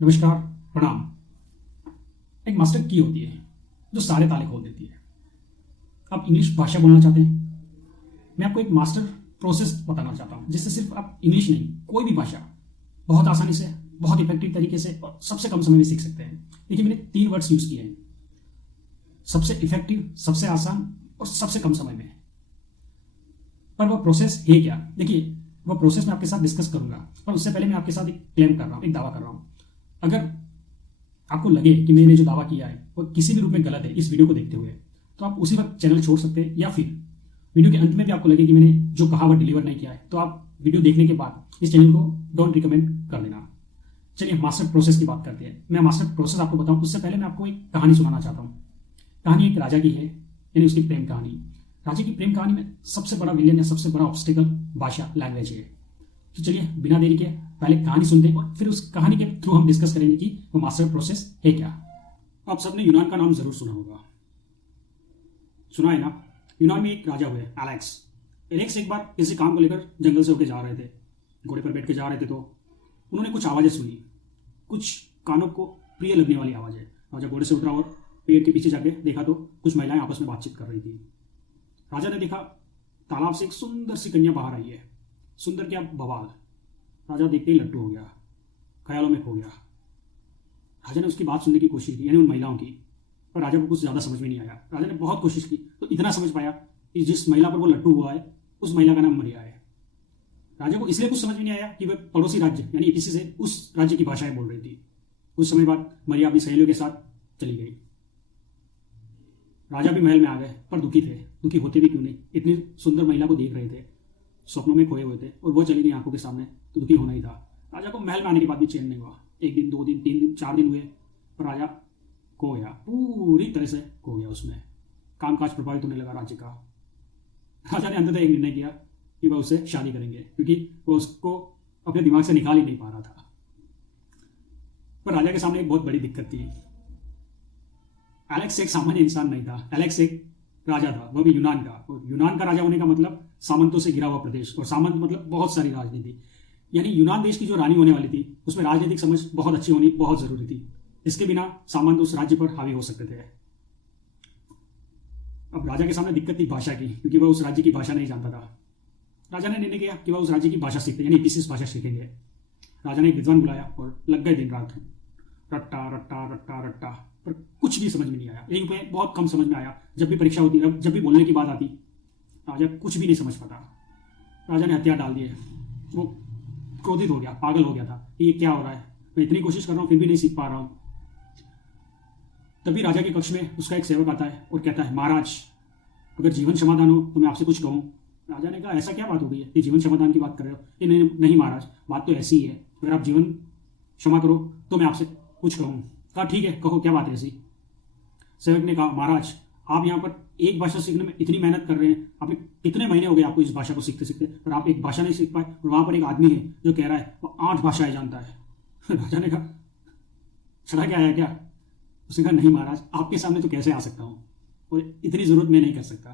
नमस्कार, प्रणाम। एक मास्टर की होती है जो सारे ताले खोल देती है। आप इंग्लिश भाषा बोलना चाहते हैं, मैं आपको एक मास्टर प्रोसेस बताना चाहता हूँ जिससे सिर्फ आप इंग्लिश नहीं, कोई भी भाषा बहुत आसानी से, बहुत इफेक्टिव तरीके से और सबसे कम समय में सीख सकते हैं। देखिए, मैंने 3 वर्ड्स यूज किए हैं: सबसे इफेक्टिव, सबसे आसान और सबसे कम समय में। पर वह प्रोसेस है क्या? देखिए, वह प्रोसेस मैं आपके साथ डिस्कस करूंगा, पर उससे पहले मैं आपके साथ एक क्लेम कर रहा हूँ, एक दावा कर रहा हूँ। अगर आपको लगे कि मैंने जो दावा किया है वो किसी भी रूप में गलत है इस वीडियो को देखते हुए, तो आप उसी वक्त चैनल छोड़ सकते हैं, या फिर वीडियो के अंत में भी आपको लगे कि मैंने जो कहा वह डिलीवर नहीं किया है, तो आप वीडियो देखने के बाद इस चैनल को डोंट रिकमेंड कर देना। चलिए मास्टर प्रोसेस की बात करते हैं। मैं मास्टर प्रोसेस आपको बताऊं उससे पहले मैं आपको एक कहानी सुनाना चाहता हूँ। कहानी एक राजा की है, यानी उसकी प्रेम कहानी। राजा की प्रेम कहानी में सबसे बड़ा विलेन या सबसे बड़ा ऑब्स्टिकल भाषा, लैंग्वेज है। तो चलिए बिना देरी के पहले कहानी सुनते हैं और फिर उस कहानी के थ्रू हम डिस्कस करेंगे कि वो मास्टर प्रोसेस है क्या। आप सबने यूनान का नाम जरूर सुना होगा, सुना है ना? यूनान में एक राजा हुए, एलेक्स। एलेक्स एक बार किसी काम को लेकर जंगल से होकर जा रहे थे, घोड़े पर बैठ के जा रहे थे, तो उन्होंने कुछ आवाज़ें सुनी, कुछ कानों को प्रिय लगने वाली आवाज़ें। राजा घोड़े से उतरा और पेड़ के पीछे जाके देखा तो कुछ महिलाएं आपस में बातचीत कर रही थी। राजा ने देखा तालाब से एक सुंदर सी कन्या बाहर आई है। सुंदर क्या, बवाल। राजा देखते ही लट्टू हो गया, ख्यालों में खो गया। राजा ने उसकी बात सुनने की कोशिश की, यानी उन महिलाओं की, पर राजा को कुछ ज़्यादा समझ में नहीं आया। राजा ने बहुत कोशिश की तो इतना समझ पाया कि जिस महिला पर वो लट्टू हुआ है उस महिला का नाम मरिया है। राजा को इसलिए कुछ समझ में नहीं आया कि वह पड़ोसी राज्य यानी इपिसी से उस राज्य की भाषाएं बोल रही थी। कुछ समय बाद मरिया अपनी सहेलियों के साथ चली गई। राजा भी महल में आ गए, पर दुखी थे। दुखी होते भी क्यों नहीं, इतनी सुंदर महिला को देख रहे थे, स्वप्नों में खोए हुए थे, और वो चली गई आंखों के सामने, तो दुखी होना ही था। राजा को महल में आने के बाद भी चैन नहीं हुआ। 1 दिन, 2 दिन, 3 दिन, 4 दिन हुए, पर राजा खो गया, पूरी तरह से खो गया। उसमें कामकाज प्रभावित होने लगा राज्य का। राजा ने अंततः एक निर्णय किया कि वह उससे शादी करेंगे, क्योंकि वह उसको अपने दिमाग से निकाल ही नहीं पा रहा था। पर राजा के सामने एक बहुत बड़ी दिक्कत थी। एलेक्स एक सामान्य इंसान नहीं था, एलेक्स एक राजा था, वह भी यूनान का। और यूनान का राजा होने का मतलब सामंतों से घिरा हुआ प्रदेश, और सामंत मतलब बहुत सारी राजनीति। यानी यूनान देश की जो रानी होने वाली थी उसमें राजनीतिक समझ बहुत अच्छी होनी बहुत जरूरी थी। इसके बिना सामंत उस राज्य पर हावी हो सकते थे। अब राजा के सामने दिक्कत थी भाषा की, क्योंकि वह उस राज्य की भाषा नहीं जानता था। राजा ने निर्णय किया कि वह उस राज्य की भाषा सीखते, यानी इपिसिस भाषा सीखेंगे। राजा ने एक विद्वान बुलाया और लग गए दिन रात, रट्टा रट्टा रट्टा रट्टा, पर कुछ भी समझ में नहीं आया। यहीं पे बहुत कम समझ में आया। जब भी परीक्षा होती, जब भी बोलने की बात आती, राजा कुछ भी नहीं समझ पाता। राजा ने हथियार डाल दिए। वो क्रोधित हो गया, पागल हो गया था कि ये क्या हो रहा है, मैं इतनी कोशिश कर रहा हूँ फिर भी नहीं सीख पा रहा हूँ। तभी राजा के कक्ष में उसका एक सेवक आता है और कहता है, महाराज, अगर जीवन समाधान हो तो मैं आपसे कुछ कहूँ। राजा ने कहा, ऐसा क्या बात हो गई है कि जीवन समाधान की बात कर रहे हो? ये नहीं नहीं महाराज, बात तो ऐसी ही है, अगर आप जीवन क्षमा करो तो मैं आपसे कुछ कहूँ। कहा, ठीक है, कहो, क्या बात है ऐसी? सेवक ने कहा, महाराज, आप यहाँ पर एक भाषा सीखने में इतनी मेहनत कर रहे हैं, आपने कितने महीने हो गए आपको इस भाषा को सीखते सीखते, पर आप एक भाषा नहीं सीख पाए, और वहाँ पर एक आदमी है जो कह रहा है वो 8 भाषाएं जानता है। राजा ने कहा, चढ़ा के आया क्या? उसने कहा, नहीं महाराज, आपके सामने तो कैसे आ सकता हूँ, और इतनी ज़रूरत मैं नहीं कर सकता।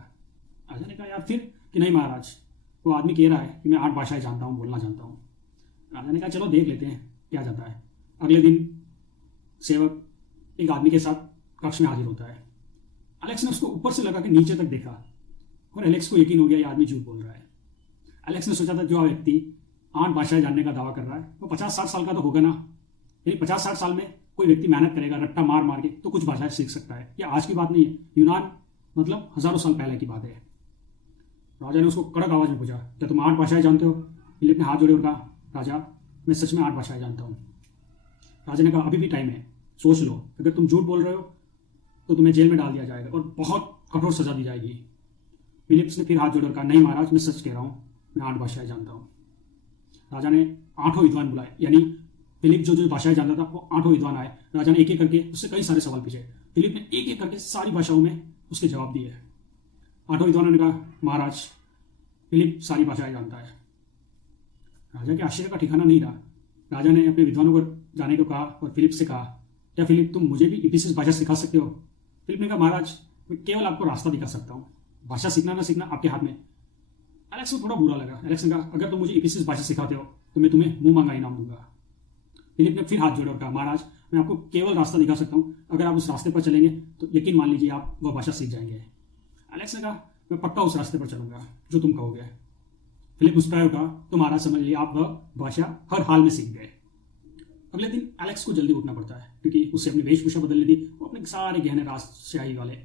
राजा ने कहा, यार फिर? कि नहीं महाराज, वो आदमी कह रहा है कि मैं 8 भाषाएं जानता हूँ, बोलना जानता हूँ। राजा ने कहा, चलो देख लेते हैं क्या जाता है। अगले दिन सेवक एक आदमी के साथ कक्ष में हाजिर होता है। एलेक्स ने उसको ऊपर से लगा के नीचे तक देखा, और एलेक्स को यकीन हो गया ये आदमी झूठ बोल रहा है। एलेक्स ने सोचा था जो व्यक्ति 8 भाषाएं जानने का दावा कर रहा है वो 50-60 साल का तो होगा ना, यानी 50-60 साल में कोई व्यक्ति मेहनत करेगा, रट्टा मार मार के तो कुछ भाषाएं सीख सकता है। ये आज की बात नहीं है, यूनान मतलब हजारों साल पहले की बात है। राजा ने उसको कड़क आवाज में पूछा, क्या तुम 8 भाषाएं जानते हो? फिलिप ने हाथ जोड़े और कहा, राजा, मैं सच में 8 भाषाएं जानता हूँ। राजा ने कहा, अभी भी टाइम है, सोच लो, अगर तुम झूठ बोल रहे हो तो तुम्हें जेल में डाल दिया जाएगा और बहुत कठोर सजा दी जाएगी। फिलिप्स ने फिर हाथ जोड़कर कहा, नहीं महाराज, मैं सच कह रहा हूँ, मैं 8 भाषाएं जानता हूँ। राजा ने 8 विद्वान बुलाए, यानी फिलिप जो भाषाएं जानता था वो 8 विद्वान आए। राजा ने एक एक करके उससे कई सारे सवाल पूछे। फिलिप ने एक एक करके सारी भाषाओं में उसके जवाब दिए। 8 विद्वानों ने कहा, महाराज, फिलिप सारी भाषाएं जानता है। राजा के आश्चर्य का ठिकाना नहीं रहा। राजा ने अपने विद्वानों को जाने को कहा और फिलिप से कहा, क्या फिलिप तुम मुझे भी इपिसिस भाषा सिखा सकते हो? फिलिप ने कहा, महाराज, मैं केवल आपको रास्ता दिखा सकता हूँ, भाषा सीखना ना सीखना आपके हाथ में। एलेक्स को थोड़ा बुरा लगा। एलेक्स ने कहा, अगर तुम मुझे इपिसिस भाषा सिखाते हो तो मैं तुम्हें मुंह मांगा इनाम दूंगा। फिलिप ने फिर हाथ जोड़े और कहा, महाराज मैं आपको केवल रास्ता दिखा सकता हूँ, अगर आप उस रास्ते पर चलेंगे तो यकीन मान लीजिए आप वह भाषा सीख जाएंगे। एलेक्स ने कहा, मैं पक्का उस रास्ते पर चलूंगा जो तुम कहोगे। फिलिप मुस्कुराया और कहा, तो महाराज समझ लीजिए आप वह भाषा हर हाल में सीख गए। अगले दिन एलेक्स को जल्दी उठना पड़ता है क्योंकि उसे अपनी वेशभूषा बदलनी थी। वो अपने सारे गहने राजशाही वाले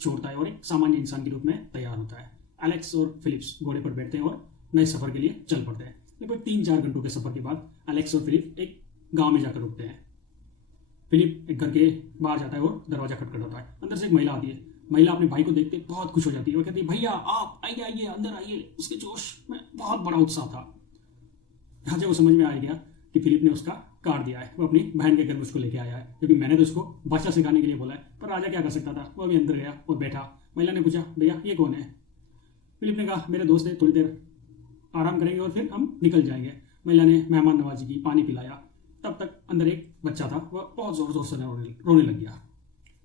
छोड़ता है और एक सामान्य इंसान के रूप में तैयार होता है। एलेक्स और फिलिप्स घोड़े पर बैठते हैं और नए सफर के लिए चल पड़ते हैं। लगभग 3-4 घंटों के सफर के बाद एलेक्स और फिलिप एक गांव में जाकर रुकते हैं। फिलिप एक घर के बाहर जाता है और दरवाजा खटखटाता है। अंदर से एक महिला आती है। महिला अपने भाई को देखते बहुत खुश हो जाती है। वो कहती है, भैया आप आइए आइए अंदर आइए। उसके जोश में बहुत बड़ा उत्साह था। राजा को समझ में आ गया कि फिलिप ने उसका काट दिया है, वो अपनी बहन के घर में उसको लेके आया है, क्योंकि मैंने तो उसको भाषा सिखाने के लिए बोला है। पर राजा क्या कर सकता था, वो अभी अंदर गया और बैठा। महिला ने पूछा, भैया ये कौन है? फिलिप ने कहा, मेरे दोस्त है, थोड़ी देर आराम करेंगे और फिर हम निकल जाएंगे। महिला ने मेहमान नवाजी की, पानी पिलाया। तब तक अंदर एक बच्चा था, वह बहुत जोर जोर से रोने लग गया।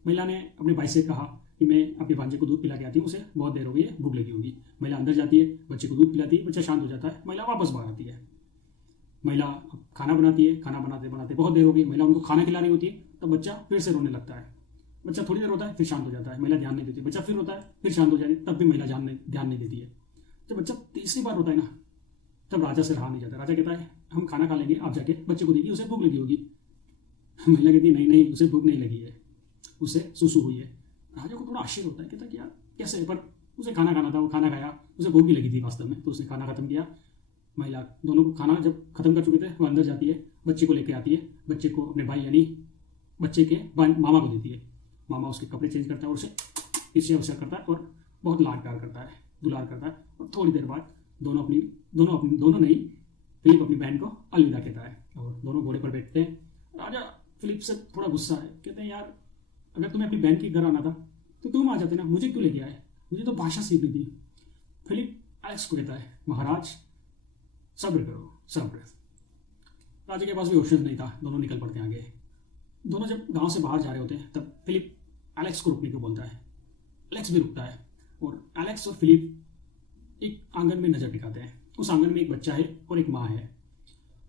महिला ने अपने भाई से कहा कि मैं अपने भांजे को दूध पिला के आती हूँ, उसे बहुत देर हो गई है, भूख लगी होगी। महिला अंदर जाती है, बच्चे को दूध पिलाती है, बच्चा शांत हो जाता है। महिला वापस बाहर आती है। महिला खाना बनाती है। खाना बनाते बनाते बहुत देर हो गई। महिला उनको खाना खिला रही होती है, तब बच्चा फिर से रोने लगता है। बच्चा थोड़ी देर होता है, फिर शांत हो जाता है। महिला ध्यान नहीं देती। बच्चा फिर रोता है, फिर शांत हो जाती है, तब भी महिला ध्यान नहीं देती है। जब बच्चा तीसरी बार रोता है ना, तब राजा से रहा नहीं जाता। राजा कहता है, हम खाना खा लेंगे, आप जाके बच्चे को देखिए, उसे भूख लगी होगी। महिला कहती है, नहीं नहीं, उसे भूख नहीं लगी है, उसे सुसु हुई है। राजा को थोड़ा आश्चर्य होता है, कहता है कि यार कैसे, पर उसे खाना खाना था, वो खाना खाया, उसे भूख भी लगी थी वास्तव में, तो उसने खाना खत्म किया। महिला दोनों को खाना जब खत्म कर चुके थे, वो अंदर जाती है, बच्चे को लेके आती है, बच्चे को अपने भाई यानी बच्चे के मामा को देती है। मामा उसके कपड़े चेंज करता है और उसे इससे अवसर करता है और बहुत लाड प्यार करता है, दुलार करता है। और थोड़ी देर बाद दोनों नहीं, फिलिप अपनी बहन को अलविदा कहता है और दोनों घोड़े पर बैठते हैं। राजा फिलिप से थोड़ा गुस्सा है, कहते हैं, यार अगर तुम्हें अपनी बहन के घर आना था तो तुम आ जाते ना, मुझे क्यों लेके आए? मुझे तो भाषा सीखनी थी। फिलिप एलेक्स को कहता है, महाराज सब्र करो, सब्र। राजा के पास भी ऑप्शन नहीं था, दोनों निकल पड़ते हैं आगे। दोनों जब गांव से बाहर जा रहे होते हैं, तब फिलिप एलेक्स को रुकने को बोलता है। एलेक्स भी रुकता है और एलेक्स और फिलिप एक आंगन में नजर टिकाते हैं। उस आंगन में एक बच्चा है और एक माँ है।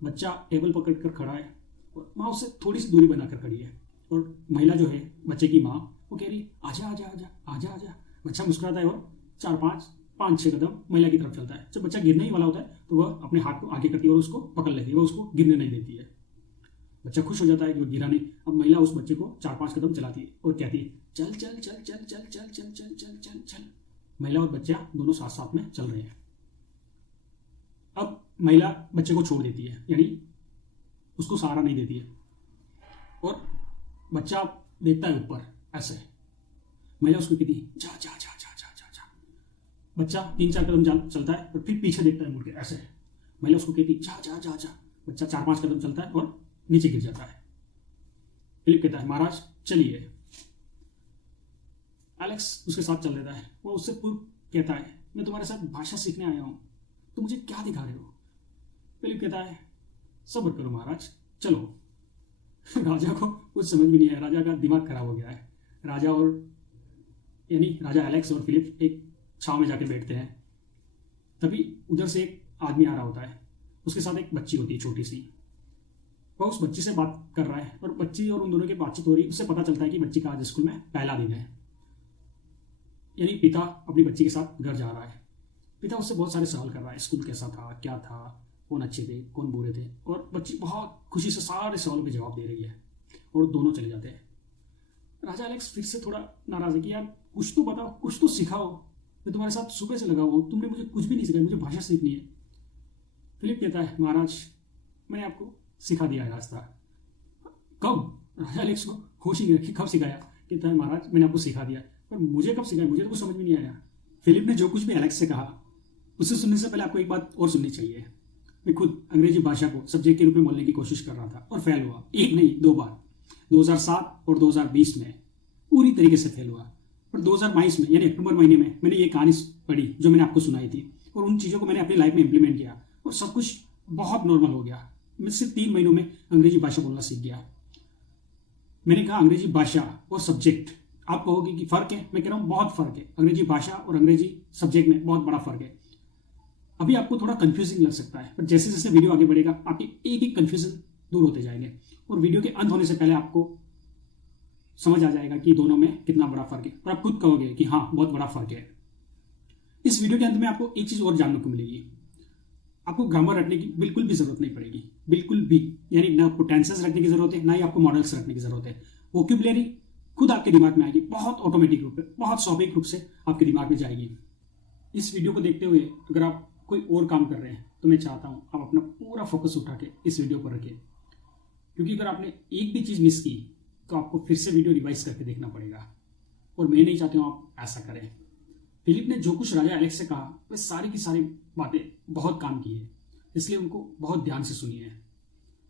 बच्चा टेबल पकड़कर खड़ा है और माँ उससे थोड़ी सी दूरी बनाकर खड़ी है। और महिला जो है, बच्चे की माँ, वो कह रही, आजा आजा आजा आजा आजा। बच्चा मुस्कुराता है और 4-5-6 कदम महिला की तरफ चलता है। जब बच्चा गिरने ही वाला होता है तो वह अपने हाथ को आगे करती है और उसको पकड़ लेती है, वह उसको गिरने नहीं देती है। बच्चा खुश हो जाता है कि वो गिरा नहीं। अब महिला उस बच्चे को 4-5 कदम चलाती है और कहती है, चल चल चल चल चल चल चल चल चल चल चल। महिला और बच्चा दोनों साथ साथ में चल रहे हैं। अब महिला बच्चे को छोड़ देती है, यानी उसको सहारा नहीं देती है और बच्चा देखता है ऊपर ऐसे। महिला उसको कहती है, जा जा जा जा जा जा जा। बच्चा 3-4 कदम चलता है और फिर पीछे देखता है मुड़ के ऐसे। महिला उसको कहती है, जा जा जा जा। बच्चा 4-5 कदम चलता है और नीचे गिर जाता है। फिलिप कहता है, महाराज चलिए। एलेक्स उसके साथ चल देता है। वो उससे कहता है, मैं तुम्हारे साथ भाषा सीखने आया हूं, तुम मुझे क्या दिखा रहे हो? फिलिप कहता है, सब्र करो महाराज, चलो। राजा को कुछ समझ भी नहीं आया, राजा का दिमाग खराब हो गया है। राजा एलेक्स और फिलिप एक छांव में जाकर बैठते हैं। तभी उधर से एक आदमी आ रहा होता है, उसके साथ एक बच्ची होती है छोटी सी। वह उस बच्ची से बात कर रहा है और बच्ची और उन दोनों की बातचीत हो रही है। उससे पता चलता है कि बच्ची का आज स्कूल में पहला दिन है, यानी पिता अपनी बच्ची के साथ घर जा रहा है। पिता उससे बहुत सारे सवाल कर रहा है, स्कूल कैसा था, क्या था, कौन अच्छे थे, कौन बुरे थे। और बच्ची बहुत खुशी से सारे सवालों के जवाब दे रही है और दोनों चले जाते हैं। राजा एलेक्स फिर से थोड़ा नाराज है कि यार कुछ तो बताओ, कुछ तो सिखाओ, मैं तुम्हारे साथ सुबह से लगा हुआ हूँ, तुमने मुझे कुछ भी नहीं सिखाया, मुझे भाषा सीखनी है। फिलिप कहता है, महाराज मैंने आपको सिखा दिया है रास्ता। कब? राजा एलेक्स को होश ही नहीं रखी, कब सिखाया? कहता है, महाराज मैंने आपको सिखा दिया, पर मुझे कब सिखाया, मुझे तो कुछ समझ में नहीं आया। फिलिप ने जो कुछ भी एलेक्स से कहा, उसे सुनने से पहले आपको एक बात और सुननी चाहिए। मैं खुद अंग्रेजी भाषा को सब्जेक्ट के रूप में बोलने की कोशिश कर रहा था और फेल हुआ, एक नहीं 2 बार। 2007 और 2020 में पूरी तरीके से फेल हुआ। पर 2022 में यानी अक्टूबर महीने में मैंने ये कहानी पढ़ी जो मैंने आपको सुनाई थी और उन चीज़ों को मैंने अपनी लाइफ में इंप्लीमेंट किया और सब कुछ बहुत नॉर्मल हो गया। मैं सिर्फ 3 महीनों में अंग्रेजी भाषा बोलना सीख गया। मैंने कहा अंग्रेजी भाषा और सब्जेक्ट, आप कहोगे कि फ़र्क है, मैं कह रहा हूँ बहुत फ़र्क है। अंग्रेजी भाषा और अंग्रेजी सब्जेक्ट में बहुत बड़ा फ़र्क है। अभी आपको थोड़ा कंफ्यूजिंग लग सकता है, पर जैसे जैसे वीडियो आगे बढ़ेगा आपकी एक एक कंफ्यूजन दूर होते जाएंगे और वीडियो के अंत होने से पहले आपको समझ आ जाएगा कि दोनों में कितना बड़ा फर्क है और आप खुद कहोगे कि हाँ बहुत बड़ा फर्क है। इस वीडियो के अंत में आपको एक चीज़ और जानने को मिलेगी, आपको ग्रामर रटने की बिल्कुल भी जरूरत नहीं पड़ेगी, बिल्कुल भी। यानी ना आपको टेंसेस रखने की जरूरत है, ना ही आपको मॉडल्स रखने की जरूरत है। वोकैबुलरी खुद आपके दिमाग में आएगी, बहुत ऑटोमेटिक रूप से, बहुत स्वाभाविक रूप से आपके दिमाग में जाएगी। इस वीडियो को देखते हुए अगर आप कोई और काम कर रहे हैं तो मैं चाहता हूँ आप अपना पूरा फोकस उठा के इस वीडियो पर रखें, क्योंकि अगर आपने एक भी चीज़ मिस की तो आपको फिर से वीडियो रिवाइज करके देखना पड़ेगा, और मैं नहीं चाहती हूँ आप ऐसा करें। फिलिप ने जो कुछ राजा एलेक्स से कहा वह सारी की सारी बातें बहुत काम की है, इसलिए उनको बहुत ध्यान से सुनिए।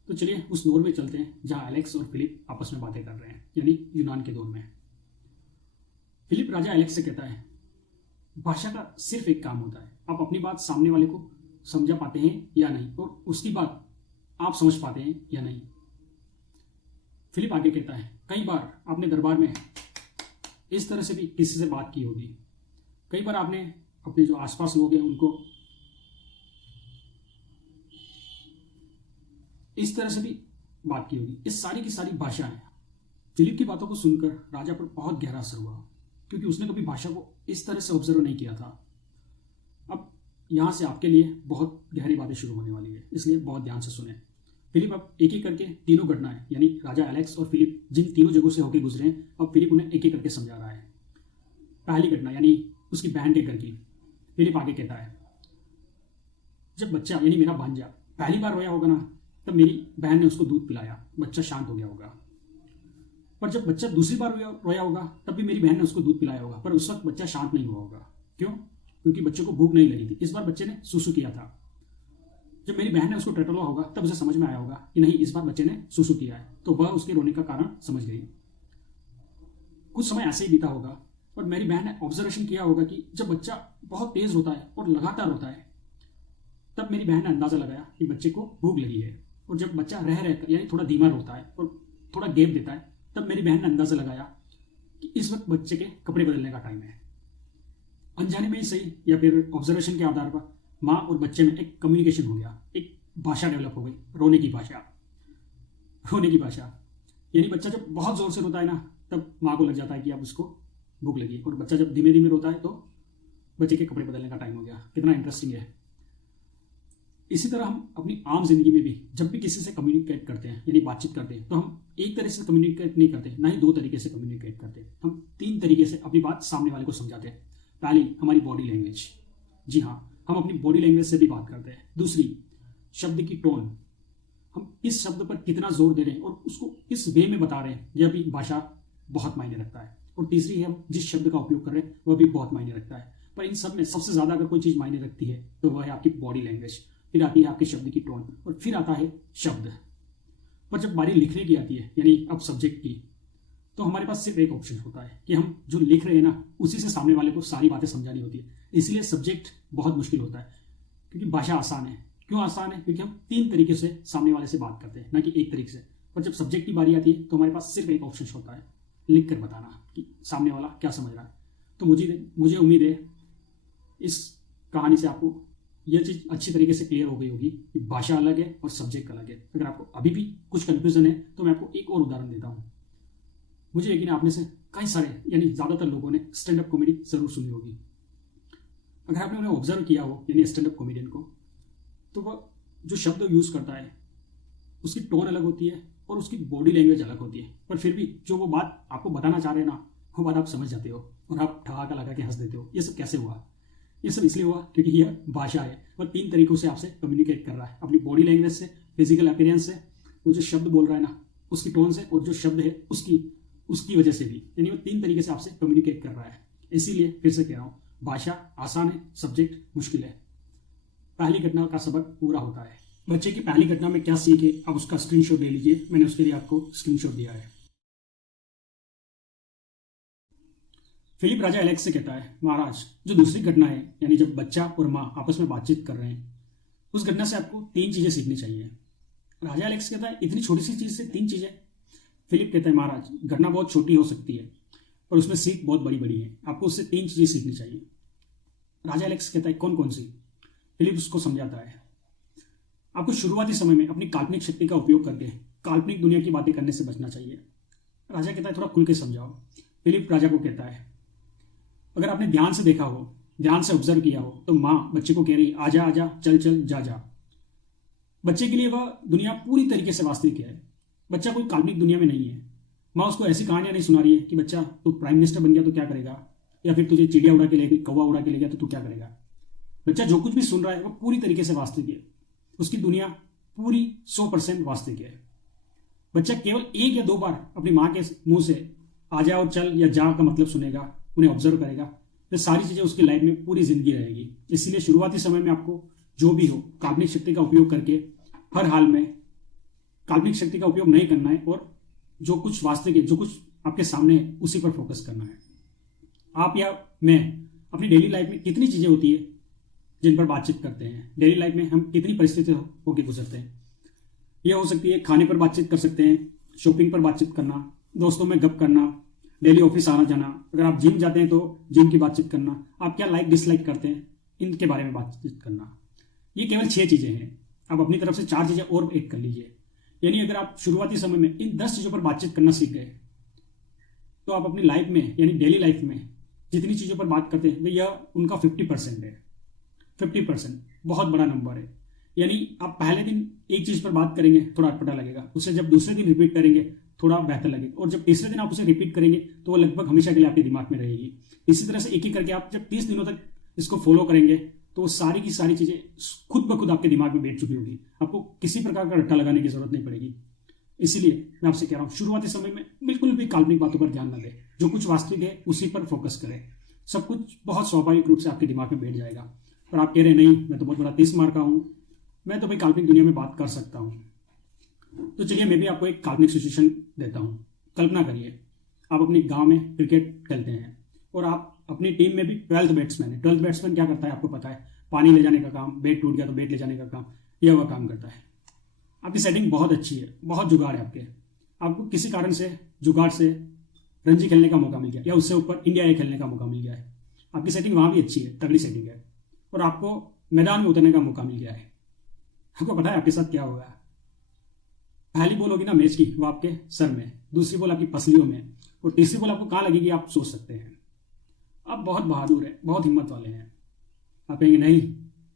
तो चलिए उस दौर में चलते हैं जहां एलेक्स और फिलिप आपस में बातें कर रहे हैं, यानी यूनान के दौर में। फिलिप राजा एलेक्स से कहता है, भाषा का सिर्फ एक काम होता है, आप अपनी बात सामने वाले को समझा पाते हैं या नहीं, और उसकी बात आप समझ पाते हैं या नहीं। फिलिप आगे कहता है, कई बार आपने दरबार में इस तरह से भी किसी से बात की होगी, कई बार आपने अपने जो आसपास लोग हैं उनको इस तरह से भी बात की होगी। इस सारी की सारी भाषा है। फिलिप की बातों को सुनकर राजा पर बहुत गहरा असर हुआ, क्योंकि उसने कभी भाषा को इस तरह से ऑब्जर्व नहीं किया था। अब यहां से आपके लिए बहुत गहरी बातें शुरू होने वाली है, इसलिए बहुत ध्यान से सुने। फिलिप अब एक एक करके तीनों घटनाएं, यानी राजा एलेक्स और फिलिप जिन तीनों जगहों से होकर गुजरे हैं, अब फिलिप उन्हें एक एक करके समझा रहा है। पहली घटना यानी उसकी बहन के घर की। फिलिप आगे कहता है, जब बच्चा यानी मेरा भांजा पहली बार रोया होगा ना, तब मेरी बहन ने उसको दूध पिलाया, बच्चा शांत हो गया होगा। पर जब बच्चा दूसरी बार रोया होगा तब भी मेरी बहन ने उसको दूध पिलाया होगा, पर उस वक्त बच्चा शांत नहीं हुआ होगा। क्यों? क्योंकि बच्चे को भूख नहीं लगी थी। इस बार बच्चे ने सुसु किया था। जब मेरी बहन ने उसको टटोला होगा तब उसे समझ में आया होगा कि नहीं, इस बार बच्चे ने सुसु किया है, तो वह उसके रोने का कारण समझ गई। कुछ समय ऐसे ही बीता होगा और मेरी बहन ने ऑब्जर्वेशन किया होगा कि जब बच्चा बहुत तेज रोता है और लगातार रोता है, तब मेरी बहन ने अंदाजा लगाया कि बच्चे को भूख लगी है। और जब बच्चा रह रहकर यानी थोड़ा धीमा रोता है और थोड़ा गैप देता है, तब मेरी बहन ने अंदाजा लगाया कि इस वक्त बच्चे के कपड़े बदलने का टाइम है। अनजाने में ही सही या फिर ऑब्जर्वेशन के आधार पर माँ और बच्चे में एक कम्युनिकेशन हो गया, एक भाषा डेवलप हो गई, रोने की भाषा। रोने की भाषा यानी बच्चा जब बहुत जोर से रोता है ना, तब माँ को लग जाता है कि अब उसको भूख लगी, और बच्चा जब धीमे धीमे रोता है तो बच्चे के कपड़े बदलने का टाइम हो गया। कितना इंटरेस्टिंग है। इसी तरह हम अपनी आम जिंदगी में भी जब भी किसी से कम्युनिकेट करते हैं यानी बातचीत करते हैं, तो हम एक तरह से कम्युनिकेट नहीं करते, ना ही दो तरीके से कम्युनिकेट करते, हम तीन तरीके से अपनी बात सामने वाले को समझाते हैं। पहली, हमारी बॉडी लैंग्वेज। जी हाँ, हम अपनी बॉडी लैंग्वेज से भी बात करते हैं। दूसरी, शब्द की टोन, हम इस शब्द पर कितना जोर दे रहे हैं और उसको किस वे में बता रहे हैं, यह भी भाषा बहुत मायने रखता है। और तीसरी है, हम जिस शब्द का उपयोग कर रहे हैं वह भी बहुत मायने रखता है। पर इन सब में सबसे ज्यादा अगर कोई चीज मायने रखती है तो वह है आपकी बॉडी लैंग्वेज, फिर आती है आपके शब्द की टोन, और फिर आता है शब्द। पर जब बारी लिखने की आती है यानी अब सब्जेक्ट की, तो हमारे पास सिर्फ एक ऑप्शन होता है कि हम जो लिख रहे हैं ना, उसी से सामने वाले को सारी बातें समझानी होती है। इसलिए सब्जेक्ट बहुत मुश्किल होता है, क्योंकि भाषा आसान है। क्यों आसान है? क्योंकि हम तीन तरीके से सामने वाले से बात करते हैं, ना कि एक तरीके से। पर जब सब्जेक्ट की बारी आती है तो हमारे पास सिर्फ एक ऑप्शन होता है, लिख कर बताना कि सामने वाला क्या समझ रहा है। तो मुझे उम्मीद है इस कहानी से आपको यह चीज अच्छी तरीके से क्लियर हो गई होगी कि भाषा अलग है और सब्जेक्ट अलग है। अगर आपको अभी भी कुछ कंफ्यूजन है तो मैं आपको एक और उदाहरण देता हूँ। मुझे यकीन है आप में से कई सारे यानी ज्यादातर लोगों ने स्टैंड अप कॉमेडी जरूर सुनी होगी। अगर आपने उन्हें ऑब्जर्व किया हो यानी स्टैंड अप कॉमेडियन को, तो वह जो शब्द यूज करता है उसकी टोन अलग होती है और उसकी बॉडी लैंग्वेज अलग होती है, पर फिर भी जो वो बात आपको बताना चाह रहे हैं ना, वो बात आप समझ जाते हो और आप ठहाका लगा के हंस देते हो। ये सब कैसे हुआ? ये सब इसलिए हुआ क्योंकि यह भाषा है और तीन तरीकों से आपसे कम्युनिकेट कर रहा है, अपनी बॉडी लैंग्वेज से, फिजिकल अपीयरेंस से, वो जो शब्द बोल रहा है ना उसकी टोन से, और जो शब्द है उसकी वजह से भी, यानी वो तीन तरीके से आपसे कम्युनिकेट कर रहा है। इसीलिए फिर से कह रहा हूँ, भाषा आसान है, सब्जेक्ट मुश्किल है। पहली घटना का सबक पूरा होता है। बच्चे की पहली घटना में क्या सीखे, अब उसका स्क्रीनशॉट ले लीजिए, मैंने उसके लिए आपको स्क्रीनशॉट दिया है। फिलिप राजा एलेक्स से कहता है, महाराज जो दूसरी घटना है यानी जब बच्चा और माँ आपस में बातचीत कर रहे हैं, उस घटना से आपको तीन चीजें सीखनी चाहिए। राजा एलेक्स कहता है, इतनी छोटी सी चीज से तीन चीजें? फिलिप कहता है, महाराज घटना बहुत छोटी हो सकती है पर उसमें सीख बहुत बड़ी बड़ी है, आपको उससे तीन चीजें सीखनी चाहिए। राजा एलेक्स कहता है, कौन कौन सी? फिलिप उसको समझाता है, आपको शुरुआती समय में अपनी काल्पनिक शक्ति का उपयोग करके काल्पनिक दुनिया की बातें करने से बचना चाहिए। राजा कहता है थोड़ा खुल के समझाओ। फिलिप राजा को कहता है, अगर आपने ध्यान से देखा हो, ध्यान से ऑब्जर्व किया हो, तो माँ बच्चे को कह रही आजा आजा, चल चल, जा जा। बच्चे के लिए वह दुनिया पूरी तरीके से वास्तविक है। बच्चा कोई काल्पनिक दुनिया में नहीं है। माँ उसको ऐसी कहानियां नहीं सुना रही है कि बच्चा तू प्राइम मिनिस्टर बन गया तो क्या करेगा, या फिर तुझे चिड़िया उड़ा के ले गई, कौवा उड़ा के ले गया तो तू क्या करेगा। बच्चा जो कुछ भी सुन रहा है वह पूरी तरीके से वास्तविक है। उसकी दुनिया पूरी 100% वास्तविक है। बच्चा केवल 1 या 2 बार अपनी माँ के मुंह से आ जा और चल या जा का मतलब सुनेगा, उन्हें ऑब्जर्व करेगा, ये सारी चीजें उसकी लाइफ में पूरी जिंदगी रहेगी। इसीलिए शुरुआती समय में आपको जो भी हो काल्पनिक शक्ति का उपयोग करके हर हाल में काल्पनिक शक्ति का उपयोग नहीं करना है, और जो कुछ वास्तविक है, जो कुछ आपके सामने है, उसी पर फोकस करना है। आप या मैं अपनी डेली लाइफ में कितनी चीजें होती है जिन पर बातचीत करते हैं, डेली लाइफ में हम कितनी परिस्थितियों होकर गुजरते हैं। यह हो सकती है खाने पर बातचीत कर सकते हैं, शॉपिंग पर बातचीत करना, दोस्तों में गप करना, डेली ऑफिस आना जाना, अगर आप जिम जाते हैं तो जिम की बातचीत करना, आप क्या लाइक डिसलाइक करते हैं इनके बारे में बातचीत करना। ये केवल 6 चीजें हैं। आप अपनी तरफ से 4 चीजें और ऐड कर लीजिए। यानी अगर आप शुरुआती समय में इन 10 चीजों पर बातचीत करना सीख गए तो आप अपनी लाइफ में यानी डेली लाइफ में जितनी चीजों पर बात करते हैं यह उनका 50% है। 50% बहुत बड़ा नंबर है। यानी आप पहले दिन एक चीज पर बात करेंगे थोड़ा अटपटा लगेगा, उससे जब दूसरे दिन रिपीट करेंगे थोड़ा बेहतर लगेगा, और जब तीसरे दिन आप उसे रिपीट करेंगे तो वो लगभग हमेशा के लिए आपके दिमाग में रहेगी। इसी तरह से एक एक करके आप जब 30 दिनों तक इसको फॉलो करेंगे तो वो सारी की सारी चीजें खुद ब खुद आपके दिमाग में बैठ चुकी होगी। आपको किसी प्रकार का रट्टा लगाने की जरूरत नहीं पड़ेगी। इसीलिए मैं आपसे कह रहा हूँ शुरुआती समय में बिल्कुल भी काल्पनिक बातों पर ध्यान न दें। जो कुछ वास्तविक है उसी पर फोकस करें। सब कुछ बहुत स्वाभाविक रूप से आपके दिमाग में बैठ जाएगा। और आप कह रहे नहीं मैं तो बहुत बड़ा 30 मार का हूँ, मैं तो भाई काल्पनिक दुनिया में बात कर सकता हूँ। तो चलिए मैं भी आपको एक काल्पनिक सिचुएशन देता हूँ। कल्पना करिए आप अपने गांव में क्रिकेट खेलते हैं और आप अपनी टीम में भी 12th बैट्समैन है। 12th बैट्समैन क्या करता है आपको पता है, पानी ले जाने का काम, बैट टूट गया तो बैट ले जाने का काम, यह वह काम करता है। आपकी सेटिंग बहुत अच्छी है, बहुत जुगाड़ है आपको किसी कारण से जुगाड़ से रणजी खेलने का मौका मिल गया या उससे ऊपर इंडिया ए खेलने का मौका मिल गया है। आपकी सेटिंग वहां भी अच्छी है, तगड़ी सेटिंग है, और आपको मैदान में उतरने का मौका मिल गया है। आपको पता है आपके साथ क्या होगा। पहली बॉल होगी ना मैच की, वो आपके सर में, दूसरी बॉल आपकी पसलियों में, और तीसरी बॉल आपको कहाँ लगेगी आप सोच सकते हैं। आप बहुत बहादुर है, बहुत हिम्मत वाले हैं। आप कहेंगे नहीं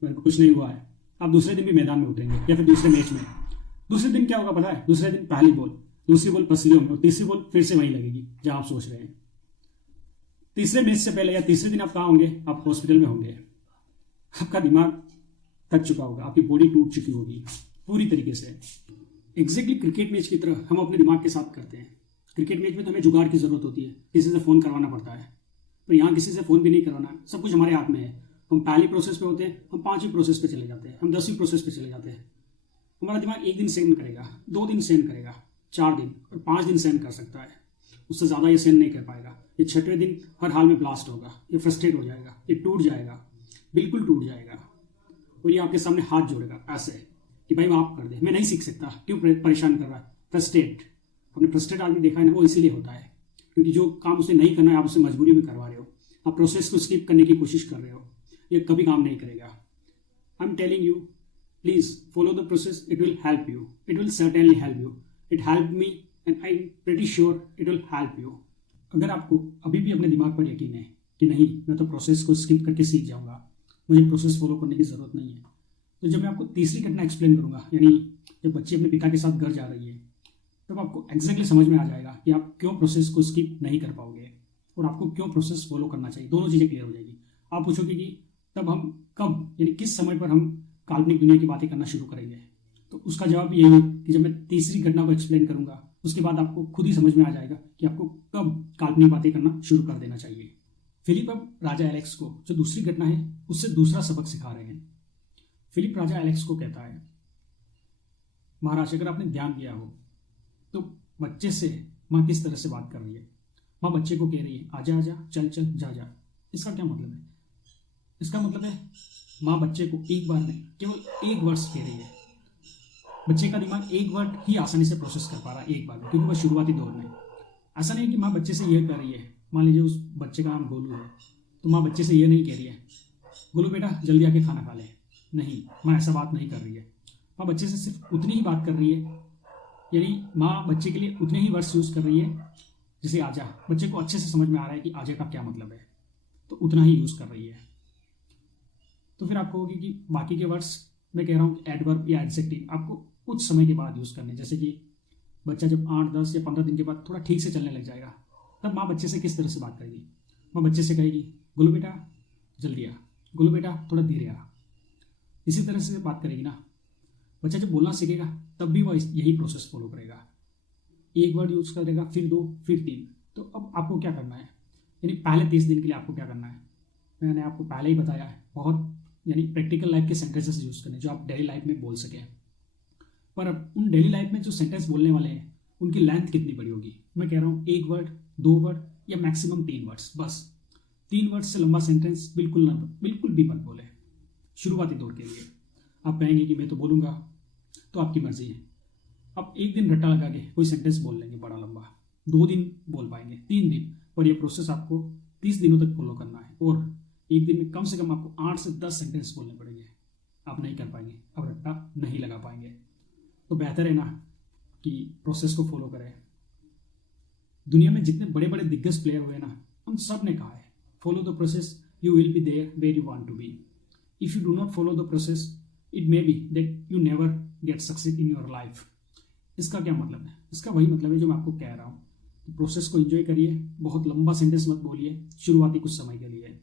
मेरे को कुछ नहीं हुआ है। आप दूसरे दिन भी मैदान में उतरेंगे या फिर दूसरे मैच में। दूसरे दिन क्या होगा पता है, दूसरे दिन पहली बॉल, दूसरी बॉल पसलियों में, और तीसरी बॉल फिर से वहीं लगेगी जहां आप सोच रहे हैं। तीसरे मैच से पहले या तीसरे दिन आप कहाँ होंगे, आप हॉस्पिटल में होंगे। आपका दिमाग थक चुका होगा, आपकी बॉडी टूट चुकी होगी पूरी तरीके से। एग्जैक्टली क्रिकेट मैच की तरह हम अपने दिमाग के साथ करते हैं। क्रिकेट मैच में तो हमें जुगाड़ की जरूरत होती है, किसी से फोन करवाना पड़ता है, पर यहाँ किसी से फोन भी नहीं करवाना, सब कुछ हमारे हाथ में है। हम पहली प्रोसेस पे होते हैं, हम 5वीं प्रोसेस पे चले जाते हैं, हम 10वीं प्रोसेस पे चले जाते हैं। हमारा दिमाग 1 दिन सहन करेगा, 2 दिन सहन करेगा, 4 दिन और 5 दिन सहन कर सकता है। उससे ज्यादा ये सहन नहीं कर पाएगा। ये 6वें दिन हर हाल में ब्लास्ट होगा, ये फ्रस्ट्रेट हो जाएगा, ये टूट जाएगा, बिल्कुल टूट जाएगा, और ये आपके सामने हाथ जोड़ेगा ऐसे कि भाई माफ कर दे, मैं नहीं सीख सकता, क्यों परेशान कर रहा है। फ्रस्ट्रेट, हमने फ्रस्ट्रेट आदमी देखा है ना, वो इसीलिए होता है क्योंकि जो काम उसे नहीं करना है आप उसे मजबूरी में करवा रहे हो। आप प्रोसेस को स्किप करने की कोशिश कर रहे हो, ये कभी काम नहीं करेगा। I am telling you, please follow the process, it will help you, it will certainly help you, it help me and I am pretty sure it will help you. अगर आपको अभी भी अपने दिमाग पर यकीन है कि नहीं मैं तो प्रोसेस को स्किप करके सीख जाऊंगा, मुझे प्रोसेस फॉलो करने की जरूरत नहीं है, तो जब मैं आपको तीसरी घटना एक्सप्लेन करूंगा, यानी जब बच्ची अपने पिता के साथ घर जा रही है, तब आपको एग्जैक्टली समझ में आ जाएगा कि आप क्यों प्रोसेस को स्किप नहीं कर पाओगे और आपको क्यों प्रोसेस फॉलो करना चाहिए। दोनों चीजें क्लियर हो जाएगी। आप पूछोगे कि तब हम कब यानी किस समय पर हम काल्पनिक दुनिया की बातें करना शुरू करेंगे, तो उसका जवाब यही है कि जब मैं तीसरी घटना को एक्सप्लेन करूंगा उसके बाद आपको खुद ही समझ में आ जाएगा कि आपको कब काल्पनिक बातें करना शुरू कर देना चाहिए। फिलिप अब राजा एलेक्स को जो दूसरी घटना है उससे दूसरा सबक सिखा रहे हैं। फिलिप राजा एलेक्स को कहता है, महाराज अगर आपने ध्यान दिया हो तो बच्चे से माँ किस तरह से बात कर रही है। माँ बच्चे को कह रही है आजा आजा, चल चल, जा जा। इसका क्या मतलब है? इसका मतलब है माँ बच्चे को एक बार में केवल एक वर्ड कह रही है। बच्चे का दिमाग एक वर्ड ही आसानी से प्रोसेस कर पा रहा है एक बार में, क्योंकि वह शुरुआती दौर में। ऐसा नहीं कि माँ बच्चे से यह कर रही है, मान लीजिए उस बच्चे का नाम गोलू है, तो माँ बच्चे से यह नहीं कह रही है गोलू बेटा जल्दी आके खाना खा ले। नहीं, माँ ऐसा बात नहीं कर रही है। माँ बच्चे से सिर्फ उतनी ही बात कर रही है, यानी माँ बच्चे के लिए उतने ही वर्ड्स यूज़ कर रही है जैसे आजा। बच्चे को अच्छे से समझ में आ रहा है कि आजा का क्या मतलब है, तो उतना ही यूज़ कर रही है। तो फिर आपको होगी कि बाकी के वर्ड्स, मैं कह रहा हूँ एडवर्ब या एडजेक्टिव आपको कुछ समय के बाद यूज़ करने, जैसे कि बच्चा जब 8, 10 या 15 दिन के बाद थोड़ा ठीक से चलने लग जाएगा, तब माँ बच्चे से किस तरह से बात करेगी। माँ बच्चे से कहेगी गोलू बेटा जल्दी आ, गोलू बेटा थोड़ा धीरे आ। इसी तरह से बात करेगी ना। बच्चा जब बोलना सीखेगा तब भी वह यही प्रोसेस फॉलो करेगा। एक वर्ड यूज करेगा, फिर 2, फिर 3। तो अब आपको क्या करना है, यानी पहले 30 दिन के लिए आपको क्या करना है, मैंने आपको पहले ही बताया है, बहुत यानी प्रैक्टिकल लाइफ के सेंटेंसेस यूज करने जो आप डेली लाइफ में बोल सकें। पर अब उन डेली लाइफ में जो सेंटेंस बोलने वाले हैं उनकी लेंथ कितनी बड़ी होगी। मैं कह रहा हूँ 1 वर्ड, 2 वर्ड या मैक्सिमम 3 वर्ड्स, बस 3 वर्ड से लंबा सेंटेंस बिल्कुल भी मत बोले शुरुआती दौर के लिए। आप कहेंगे कि मैं तो बोलूँगा, तो आपकी मर्जी है। अब एक दिन रट्टा लगा के कोई सेंटेंस बोल लेंगे बड़ा लंबा, 2 दिन बोल पाएंगे, 3 दिन, पर यह प्रोसेस आपको 30 दिनों तक फॉलो करना है और एक दिन में कम से कम आपको 8 से 10 सेंटेंस बोलने पड़ेंगे। आप नहीं कर पाएंगे, अब रट्टा नहीं लगा पाएंगे। तो बेहतर है ना कि प्रोसेस को फॉलो करें। दुनिया में जितने बड़े बड़े दिग्गज प्लेयर हुए ना, उन सब ने कहा है follow the process, you will be there where you want to be. If you do not follow the process, it may be that you never get success in your life. इसका क्या मतलब है? इसका वही मतलब है जो मैं आपको कह रहा हूँ। तो प्रोसेस को एंजॉय करिए, बहुत लंबा सेंटेंस मत बोलिए शुरुआती कुछ समय के लिए।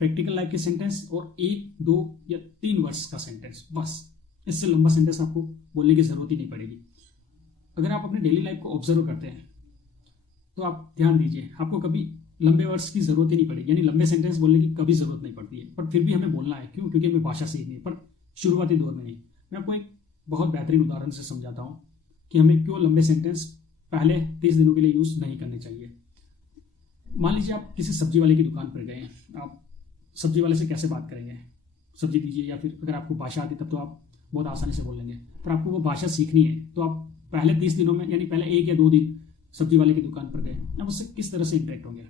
प्रैक्टिकल लाइफ के सेंटेंस और 1, 2 या 3 वर्ड्स का सेंटेंस, बस। इससे लंबा सेंटेंस आपको बोलने की जरूरत ही नहीं पड़ेगी। अगर आप अपने डेली लाइफ को ऑब्जर्व करते हैं तो आप ध्यान दीजिए, आपको कभी लंबे वर्ड्स की जरूरत ही नहीं पड़ेगी, यानी लंबे सेंटेंस बोलने की कभी जरूरत नहीं पड़ती है। पर फिर भी हमें बोलना है, क्यों? क्योंकि हमें भाषा सीखनी है, पर शुरुआती दौर में नहीं। मैं आपको एक बहुत बेहतरीन उदाहरण से समझाता हूँ कि हमें क्यों लंबे सेंटेंस पहले 30 दिनों के लिए यूज नहीं करने चाहिए। मान लीजिए आप किसी सब्जी वाले की दुकान पर गए हैं, आप सब्जी वाले से कैसे बात करेंगे? सब्जी दीजिए, या फिर अगर आपको भाषा आती तब तो आप बहुत आसानी से बोल लेंगे, पर आपको वो भाषा सीखनी है। तो आप पहले 30 दिनों में, यानी पहले 1 या 2 दिन सब्जी वाले की दुकान पर गए, आप उससे किस तरह से इंटरेक्ट होंगे?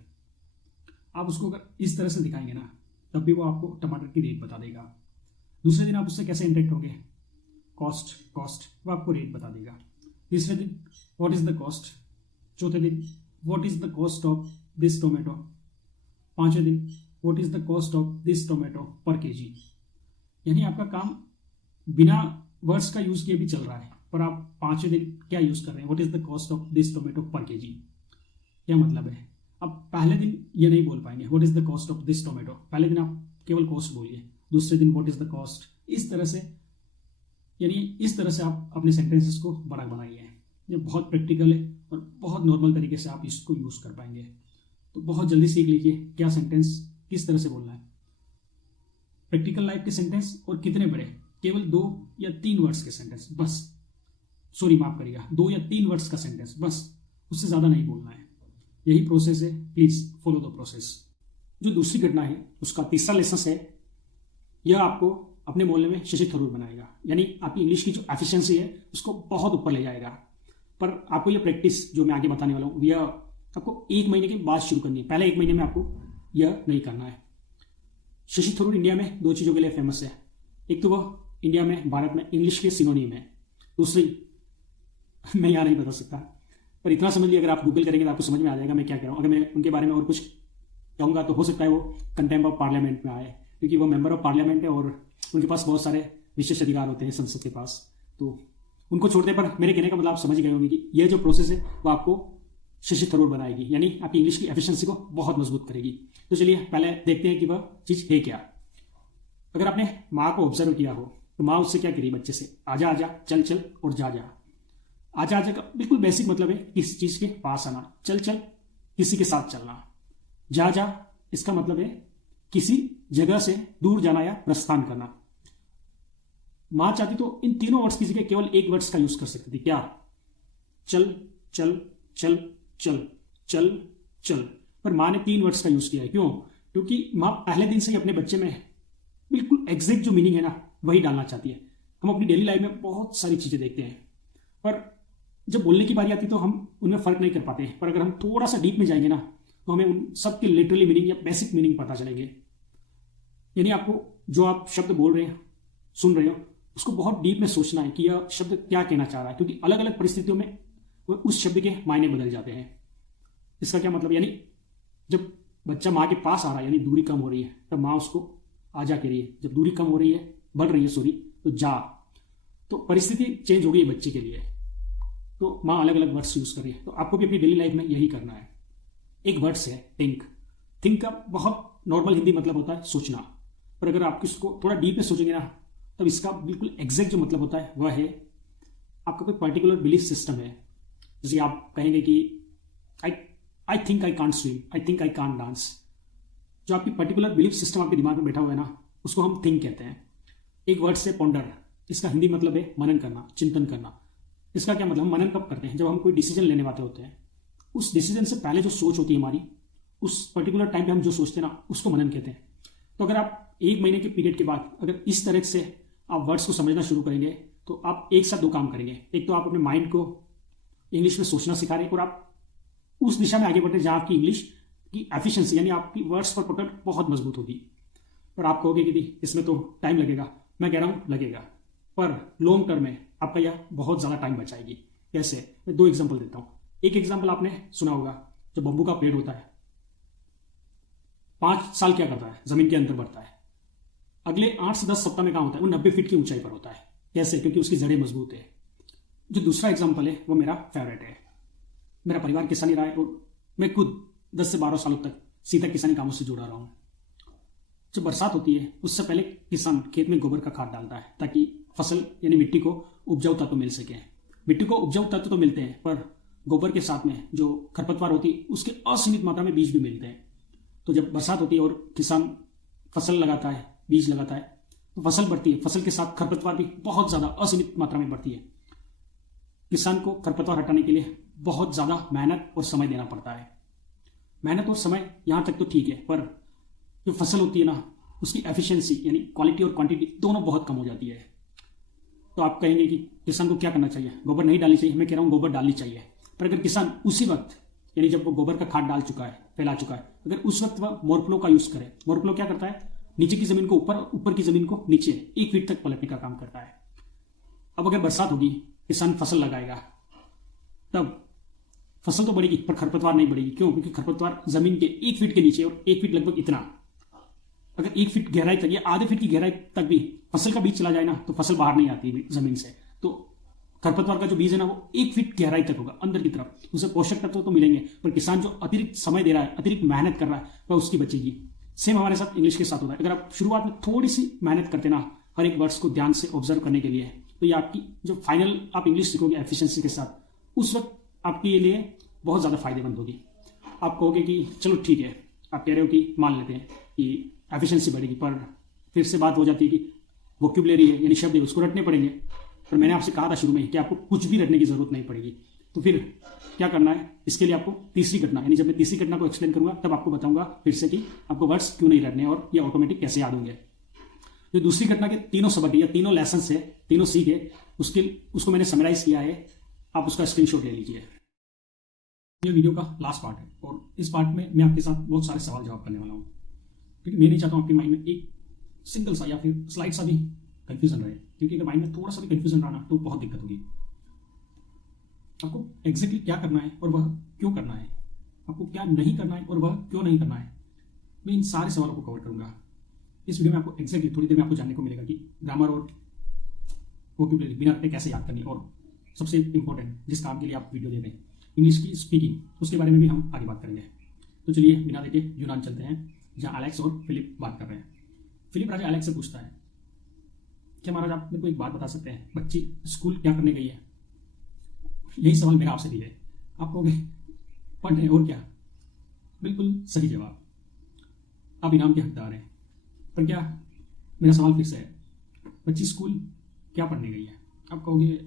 आप उसको अगर इस तरह से दिखाएंगे ना, तब भी वो आपको टमाटर की रेट बता देगा। दूसरे दिन आप उससे कैसे इंटरेक्ट होंगे? कॉस्ट, वो आपको रेट बता देगा। तीसरे दिन व्हाट इज द कॉस्ट। चौथे दिन what is the cost of this tomato. पांचवें दिन what is the cost of this tomato पर केजी। यानी आपका काम बिना वर्ड्स का यूज किए भी चल रहा है, पर आप 5वें दिन क्या यूज कर रहे हैं? What is the cost of this tomato पर केजी। क्या मतलब है? अब पहले दिन ये नहीं बोल पाएंगे what is the cost of this tomato, पहले दिन आप केवल कॉस्ट बोलिए, दूसरे दिन व्हाट इज द कॉस्ट। इस तरह से, यानी इस तरह से आप अपने सेंटेंसेस को बड़ा बनाइए। ये बहुत प्रैक्टिकल है और बहुत नॉर्मल तरीके से आप इसको यूज कर पाएंगे। तो बहुत जल्दी सीख लीजिए क्या सेंटेंस किस तरह से बोलना है। प्रैक्टिकल लाइफ के सेंटेंस और कितने बड़े, केवल 2 या 3 वर्ड्स के सेंटेंस, बस। सॉरी, माफ करिएगा, 2 या 3 वर्ड्स का सेंटेंस, बस, उससे ज्यादा नहीं बोलना है। यही प्रोसेस है, प्लीज फॉलो द प्रोसेस। जो दूसरी घटना है उसका तीसरा लेसन है, यह आपको अपने बोलने में शशि थरूर बनाएगा, यानी आपकी इंग्लिश की जो एफिशिएंसी है उसको बहुत ऊपर ले जाएगा। पर आपको यह प्रैक्टिस जो मैं आगे बताने वाला हूँ, यह आपको 1 महीने के बाद शुरू करनी है। पहले 1 महीने में आपको यह नहीं करना है। शशि थरूर इंडिया में 2 चीज़ों के लिए फेमस है। एक तो वह इंडिया में, भारत में इंग्लिश के सिनोनिम है। दूसरी मैं यहाँ नहीं बता सकता, पर इतना समझ लिया, अगर आप गूगल करेंगे तो आपको समझ में आ जाएगा मैं क्या कह रहा हूँ। अगर मैं उनके बारे में और कुछ कहूँगा तो हो सकता है वो कंटेम्प्ट ऑफ पार्लियामेंट में आए, क्योंकि वो मेंबर ऑफ पार्लियामेंट है और उनके पास बहुत सारे विशेष अधिकार होते हैं संसद के पास। तो उनको छोड़ने पर मेरे कहने का मतलब आप समझ गए होंगे कि यह जो प्रोसेस है वो आपको शशि थरूर बनाएगी, यानी आपकी इंग्लिश की एफिशिएंसी को बहुत मजबूत करेगी। तो चलिए पहले देखते हैं कि वह चीज़ है क्या। अगर आपने माँ को ऑब्जर्व किया हो तो माँ उससे क्या करी बच्चे से? आजा आजा, चल चल और जा जा। आजा आजा का बिल्कुल बेसिक मतलब है किसी चीज के पास आना। चल चल, किसी के साथ चलना। जा जा, इसका मतलब है किसी जगह से दूर जाना या प्रस्थान करना। माँ चाहती तो इन तीनों वर्ड्स की जगह केवल एक वर्ड्स का यूज कर सकती थी। क्या? चल चल चल चल चल चल। पर माँ ने 3 वर्ड्स का यूज किया है। क्यों? क्योंकि माँ पहले दिन से ही अपने बच्चे में बिल्कुल एग्जैक्ट जो मीनिंग है ना वही डालना चाहती है। हम अपनी डेली लाइफ में बहुत सारी चीजें देखते हैं, पर जब बोलने की बारी आती है तो हम उनमें फर्क नहीं कर पाते हैं। पर अगर हम थोड़ा सा डीप में जाएंगे ना तो हमें उन सब की लिटरली मीनिंग या बेसिक मीनिंग पता चलेंगे। यानी आपको जो आप शब्द बोल रहे हैं, सुन रहे हो, उसको बहुत डीप में सोचना है कि यह शब्द क्या कहना चाह रहा है, क्योंकि अलग अलग परिस्थितियों में उस शब्द के मायने बदल जाते हैं। इसका क्या मतलब, यानी जब बच्चा माँ के पास आ रहा है यानी दूरी कम हो रही है, तब माँ उसको आजा कह रही है। जब दूरी कम हो रही है, बढ़ रही है सॉरी, तो जा। तो परिस्थिति चेंज हो गई है बच्चे के लिए, तो माँ अलग अलग वर्ड्स यूज कर रही है। तो आपको भी अपनी डेली लाइफ में यही करना है। एक वर्ड्स है थिंक। थिंक का बहुत नॉर्मल हिंदी मतलब होता है सोचना, पर अगर आप इसको थोड़ा डीप में सोचेंगे ना, तब इसका बिल्कुल एग्जैक्ट जो मतलब होता है वह है आपका कोई पर्टिकुलर बिलीफ सिस्टम है। जैसे आप कहेंगे कि I think I can't swim, I think I can't dance. जो आपकी पर्टिकुलर बिलीफ सिस्टम आपके दिमाग में बैठा हुआ है ना, उसको हम थिंक कहते हैं। एक वर्ड से पॉन्डर, इसका हिंदी मतलब है मनन करना, चिंतन करना। इसका क्या मतलब, मनन कब करते हैं, जब हम कोई डिसीजन लेने वाले होते हैं। उस डिसीजन से पहले जो सोच होती है हमारी, उस पर्टिकुलर टाइम पे हम जो सोचते हैं ना, उसको मनन कहते हैं। तो अगर आप 1 महीने के पीरियड के बाद अगर इस तरह से आप वर्ड्स को समझना शुरू करेंगे, तो आप एक साथ 2 काम करेंगे। एक तो आप अपने माइंड को इंग्लिश में सोचना सिखा रहे हैं, और आप उस दिशा में आगे बढ़ रहे हैं जहाँ आपकी इंग्लिश की एफिशिएंसी यानी आपकी वर्ड्स पर पकड़ बहुत मजबूत होगी। और आप कहोगे कि इसमें तो टाइम लगेगा। मैं कह रहा हूँ लगेगा, पर लॉन्ग टर्म में आपका यह बहुत ज़्यादा टाइम बचाएगी। कैसे, मैं 2 एग्जाम्पल देता हूँ। एक एग्जाम्पल आपने सुना होगा, जो बम्बू का पेड़ होता है 5 साल क्या करता है, जमीन के अंदर बढ़ता है। अगले 8 से 10 सप्ताह में कहाँ होता है, वो 90 फीट की ऊंचाई पर होता है। कैसे, क्योंकि उसकी जड़ें मजबूत है। जो दूसरा एग्जाम्पल है वो मेरा फेवरेट है। मेरा परिवार किसानी रहा है, और मैं खुद 10 से 12 सालों तक सीधा किसानी कामों से जुड़ा रहा हूँ। जब बरसात होती है, उससे पहले किसान खेत में गोबर का खाद डालता है, ताकि फसल यानी मिट्टी को उपजाऊ तत्व मिल सके। मिट्टी को उपजाऊ तत्व तो मिलते हैं, पर गोबर के साथ में जो खरपतवार होती है, उसके असीमित मात्रा में बीज भी मिलते हैं। तो जब बरसात होती है और किसान फसल लगाता है, बीज लगाता है, तो फसल बढ़ती है। फसल के साथ खरपतवार भी बहुत ज़्यादा असीमित मात्रा में बढ़ती है। किसान को खरपतवार हटाने के लिए बहुत ज़्यादा मेहनत और समय देना पड़ता है। मेहनत और समय यहाँ तक तो ठीक है, पर जो फसल होती है ना, उसकी एफिशिएंसी यानी क्वालिटी और क्वांटिटी दोनों बहुत कम हो जाती है। तो आप कहेंगे कि किसान को क्या करना चाहिए, गोबर नहीं डालनी चाहिए। मैं कह रहा हूँ गोबर डालनी चाहिए, पर अगर किसान उसी वक्त यानी जब वो गोबर का खाद डाल चुका है, फैला चुका है, अगर उस वक्त वह मोरफ्लो का यूज करे। मोरफ्लो क्या करता है, नीचे की जमीन को ऊपर, ऊपर की जमीन को नीचे 1 फीट तक पलटने का काम करता है। अब अगर बरसात होगी, किसान फसल लगाएगा, तब फसल तो बढ़ेगी पर खरपतवार नहीं बढ़ेगी। क्यों, क्योंकि खरपतवार जमीन के 1 फीट के नीचे, और 1 फीट लगभग इतना, अगर 1 फीट गहराई तक या आधे फीट की गहराई तक भी फसल का बीज चला जाए ना, तो फसल बाहर नहीं आती जमीन से। तो खरपतवार का जो बीज है ना, वो 1 फीट गहराई तक होगा अंदर की तरफ। उसे पोषक तत्व तो मिलेंगे, पर किसान जो अतिरिक्त समय दे रहा है, अतिरिक्त मेहनत कर रहा है, वह उसकी बचेगी। सेम हमारे साथ इंग्लिश के साथ होता है। अगर आप शुरुआत में थोड़ी सी मेहनत करते ना, हर एक वर्ड्स को ध्यान से ऑब्जर्व करने के लिए, तो ये आपकी जो फाइनल आप इंग्लिश सीखोगे एफिशिएंसी के साथ, उस वक्त आपके लिए बहुत ज़्यादा फायदेमंद होगी। आप कहोगे कि चलो ठीक है, आप कह रहे हो कि मान लेते हैं कि एफिशिएंसी बढ़ेगी, पर फिर से बात हो जाती है कि वोक्यूबलरी है यानी शब्द है, उसको रटने पड़ेंगे। पर मैंने आपसे कहा था शुरू में कि आपको कुछ भी रटने की जरूरत नहीं पड़ेगी। तो फिर क्या करना है, इसके लिए आपको तीसरी घटना, यानी जब मैं तीसरी घटना को एक्सप्लेन करूंगा, तब आपको बताऊंगा फिर से कि आपको वर्ड्स क्यों नहीं रटने और ये ऑटोमेटिक कैसे याद होंगे। जो दूसरी घटना के 3 सबक या 3 लेसन है, 3 सीख है, उसको मैंने समराइज किया है। आप उसका स्क्रीनशॉट ले लीजिए। ये वीडियो का लास्ट पार्ट है, और इस पार्ट में मैं आपके साथ बहुत सारे सवाल जवाब करने वाला हूँ, क्योंकि मैं नहीं चाहता हूँ आपके माइंड में एक सिंगल सा या फिर स्लाइड सा भी कंफ्यूजन रहे। क्योंकि अगर माइंड में थोड़ा सा भी कंफ्यूजन रहा ना, तो बहुत दिक्कत होगी। आपको एग्जैक्टली क्या करना है और वह क्यों करना है, आपको क्या नहीं करना है और वह क्यों नहीं करना है, मैं इन सारे सवालों को कवर करूंगा इस वीडियो में। आपको एग्जैक्टली थोड़ी देर में आपको जानने को मिलेगा कि ग्रामर और वोकैबुलरी बिना रटे कैसे याद करनी, और सबसे इंपॉर्टेंट जिस काम के लिए आप वीडियो देख रहे हैं, इंग्लिश की स्पीकिंग, उसके बारे में भी हम आगे बात करेंगे। तो चलिए बिना देखे यूनान चलते हैं, जहाँ एलेक्स और फिलिप बात कर रहे हैं। फिलिप राजा एलेक्स से पूछता है, क्या महाराज आप मेरे को एक बात बता सकते हैं, बच्ची स्कूल क्या करने गई है? यही सवाल मेरा आपसे भी है। आप कहोगे पढ़ने, और क्या? बिल्कुल सही जवाब, आप इनाम के हकदार हैं। पर क्या, मेरा सवाल फिर से है, बच्ची स्कूल क्या पढ़ने गई है? आप कहोगे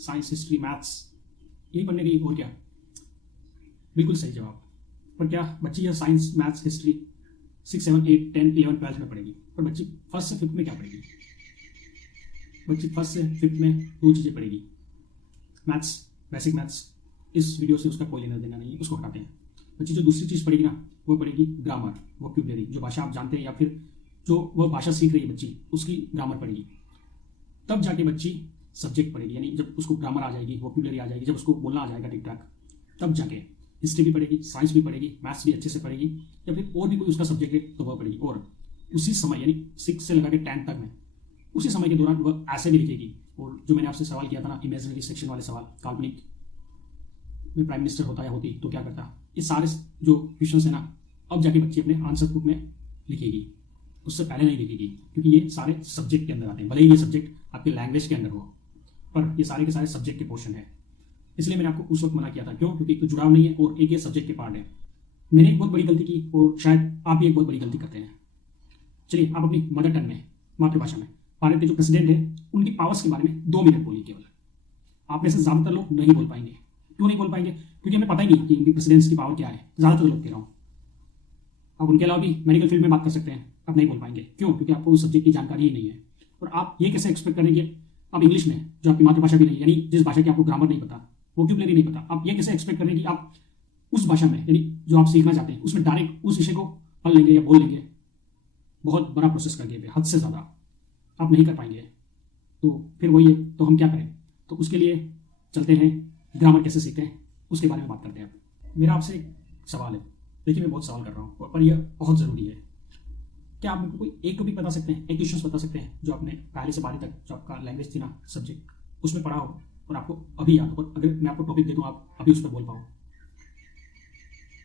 साइंस, हिस्ट्री, मैथ्स यही पढ़ने गई, और क्या? बिल्कुल सही जवाब। पर क्या बच्ची यह साइंस, मैथ्स, हिस्ट्री 6, 7, 8, 10, 11, 12 में पढ़ेगी? पर बच्ची 1st से 5th में क्या पढ़ेगी? बच्ची 1st से 5th में 2 चीज़ें पढ़ेगी, मैथ्स, बेसिक मैथ्स। इस वीडियो से उसका कोई लेना देना नहीं है, उसको हटाते हैं। बच्ची जो दूसरी चीज़ पढ़ेगी ना, वो पढ़ेगी ग्रामर, वोकैबुलरी, जो भाषा आप जानते हैं या फिर जो वह भाषा सीख रही है बच्ची, उसकी ग्रामर पढ़ेगी। तब जाके बच्ची सब्जेक्ट पढ़ेगी, यानी जब उसको ग्रामर आ जाएगी, वोकैबुलरी आ जाएगी, जब उसको बोलना आ जाएगा ठीक ठाक, तब जाके हिस्ट्री भी पढ़ेगी, साइंस भी पढ़ेगी, मैथ्स भी अच्छे से पढ़ेगी, या फिर और भी कोई उसका सब्जेक्ट है तो वह पढ़ेगी। और उसी समय यानी 6 से लगा के 10 तक में उसी समय के दौरान वह ऐसे भी लिखेगी। और जो मैंने आपसे सवाल किया था ना, इमेजिनरी सेक्शन वाले सवाल, काल्पनिक में प्राइम मिनिस्टर होता या होती तो क्या करता, ये सारे जो क्वेश्चन है ना, अब जाके बच्चे अपने आंसर बुक में लिखेगी, उससे पहले नहीं लिखेगी, क्योंकि ये सारे सब्जेक्ट के अंदर आते हैं। भले ही ये सब्जेक्ट आपके लैंग्वेज के अंदर हो, पर ये सारे के सारे सब्जेक्ट के पोर्शन है। इसलिए मैंने आपको उस वक्त मना किया था। क्यों? क्योंकि एक तो जुड़ाव नहीं है और एक ये सब्जेक्ट के पार्ट है। मैंने एक बहुत बड़ी गलती की और शायद आप भी एक बहुत बड़ी गलती करते हैं। चलिए, आप अपनी मदर टंग में, मातृभाषा में, भारत के जो प्रेसिडेंट है उनकी पावर्स के बारे में 2 मिनट बोलिए केवल। आप में से ज़्यादातर लोग नहीं बोल पाएंगे। क्यों नहीं बोल पाएंगे? क्योंकि हमें पता ही नहीं कि उनकी प्रेसिडेंट्स की पावर क्या है। ज़्यादातर लोग कह रहा हूँ। आप उनके अलावा भी मेडिकल फील्ड में बात कर सकते हैं, आप नहीं बोल पाएंगे। क्यों? क्योंकि आपको उस सब्जेक्ट की जानकारी ही नहीं है। और आप ये कैसे एक्सपेक्ट करेंगे, आप इंग्लिश में, जो आपकी मातृभाषा भी नहीं, यानी जिस भाषा की आपको ग्रामर नहीं पता, वोकैबुलरी नहीं पता, आप ये कैसे एक्सपेक्ट करेंगे कि आप उस भाषा में, यानी जो आप सीखना चाहते हैं, उसमें डायरेक्ट उस विषय को पढ़ लेंगे या बोल लेंगे? बहुत बड़ा प्रोसेस कर दिया, हद से ज़्यादा आप नहीं कर पाएंगे। तो फिर वही है, तो हम क्या करें? तो उसके लिए चलते हैं, ग्रामर कैसे सीखते हैं उसके बारे में बात करते हैं। मेरा आपसे एक सवाल है, देखिए मैं बहुत सवाल कर रहा हूँ पर यह बहुत ज़रूरी है। क्या आप मेरे को कोई एक टॉपिक बता सकते हैं, एक क्वेश्चन बता सकते हैं जो आपने पहले से 12वीं तक जो आपका लैंग्वेज थी ना, सब्जेक्ट, उसमें पढ़ा हो और आपको अभी याद हो, और अगर मैं आपको टॉपिक दे दूँ आप अभी उस पर बोल पाओ?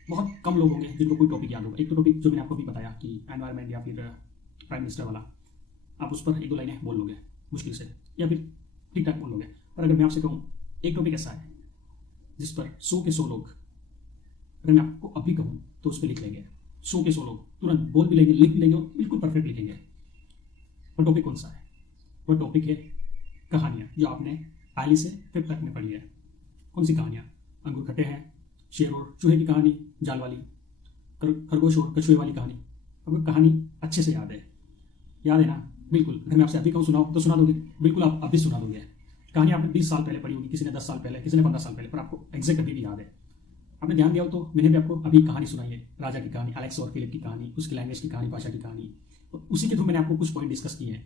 बहुत कम लोग होंगे जिनको कोई टॉपिक याद होगा। एक तो टॉपिक जो मैंने आपको भी बताया कि एनवायरनमेंट या फिर प्राइम मिनिस्टर वाला, आप उस पर 1-2 लाइनें बोल लोगे मुश्किल से, या फिर ठीक ठाक बोल लोगे। पर अगर मैं आपसे कहूँ एक टॉपिक ऐसा है जिस पर 100 के 100 लोग, अगर मैं आपको अभी कहूँ तो उस पर लिख लेंगे, 100 के 100 लोग तुरंत बोल भी लेंगे, लिख भी लेंगे और बिल्कुल परफेक्ट लिखेंगे। वो टॉपिक कौन सा है? वो टॉपिक है कहानियाँ, जो आपने पहली से 5th तक में पढ़ी है। कौन सी कहानियाँ? अंगूर खट्टे हैं, शेर और चूहे की कहानी, जाल वाली, खरगोश और कछुए वाली कहानी। आपको कहानी अच्छे से याद है? याद है ना? बिल्कुल। अगर मैं आपसे अभी कहूँ सुनाओ तो सुना दोगे? बिल्कुल, आप अभी सुना दोगे। कहानी आपने 20 साल पहले पढ़ी होगी, किसी ने 10 साल पहले, किसी ने 15 साल पहले, पर आपको एग्जैक्ट अभी भी याद है। आपने ध्यान दिया हो तो मैंने भी आपको अभी कहानी सुनाई है, राजा की कहानी, एलेक्स और फिलिप की कहानी, उसकी लैंग्वेज की कहानी, भाषा की कहानी, और उसी के थ्रू मैंने आपको कुछ पॉइंट डिस्कस किए हैं।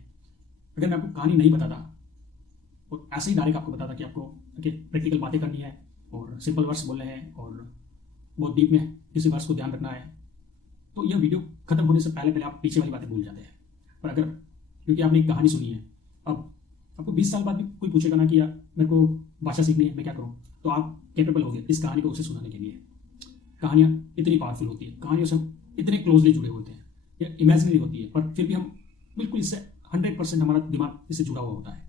अगर मैं आपको कहानी नहीं बताता और ऐसे ही डायरेक्ट आपको बताता कि आपको प्रैक्टिकल बातें करनी है और सिंपल वर्ड्स बोलने हैं और बहुत डीप में किसी वर्ड्स को ध्यान रखना है, तो यह वीडियो खत्म होने से पहले पहले आप पीछे वाली बातें भूल जाते हैं। पर अगर क्योंकि आपने एक कहानी सुनी है, अब आपको 20 साल बाद भी कोई पूछेगा ना कि यार मेरे को भाषा सीखनी है, मैं क्या करूँ, तो आप कैपेबल हो गए इस कहानी को उसे सुनाने के लिए। कहानियाँ इतनी पावरफुल होती है, कहानियों से हम इतने क्लोजली जुड़े होते हैं, या इमेजिनरी होती है, पर फिर भी हम बिल्कुल इससे 100% हमारा दिमाग इससे जुड़ा हुआ होता है।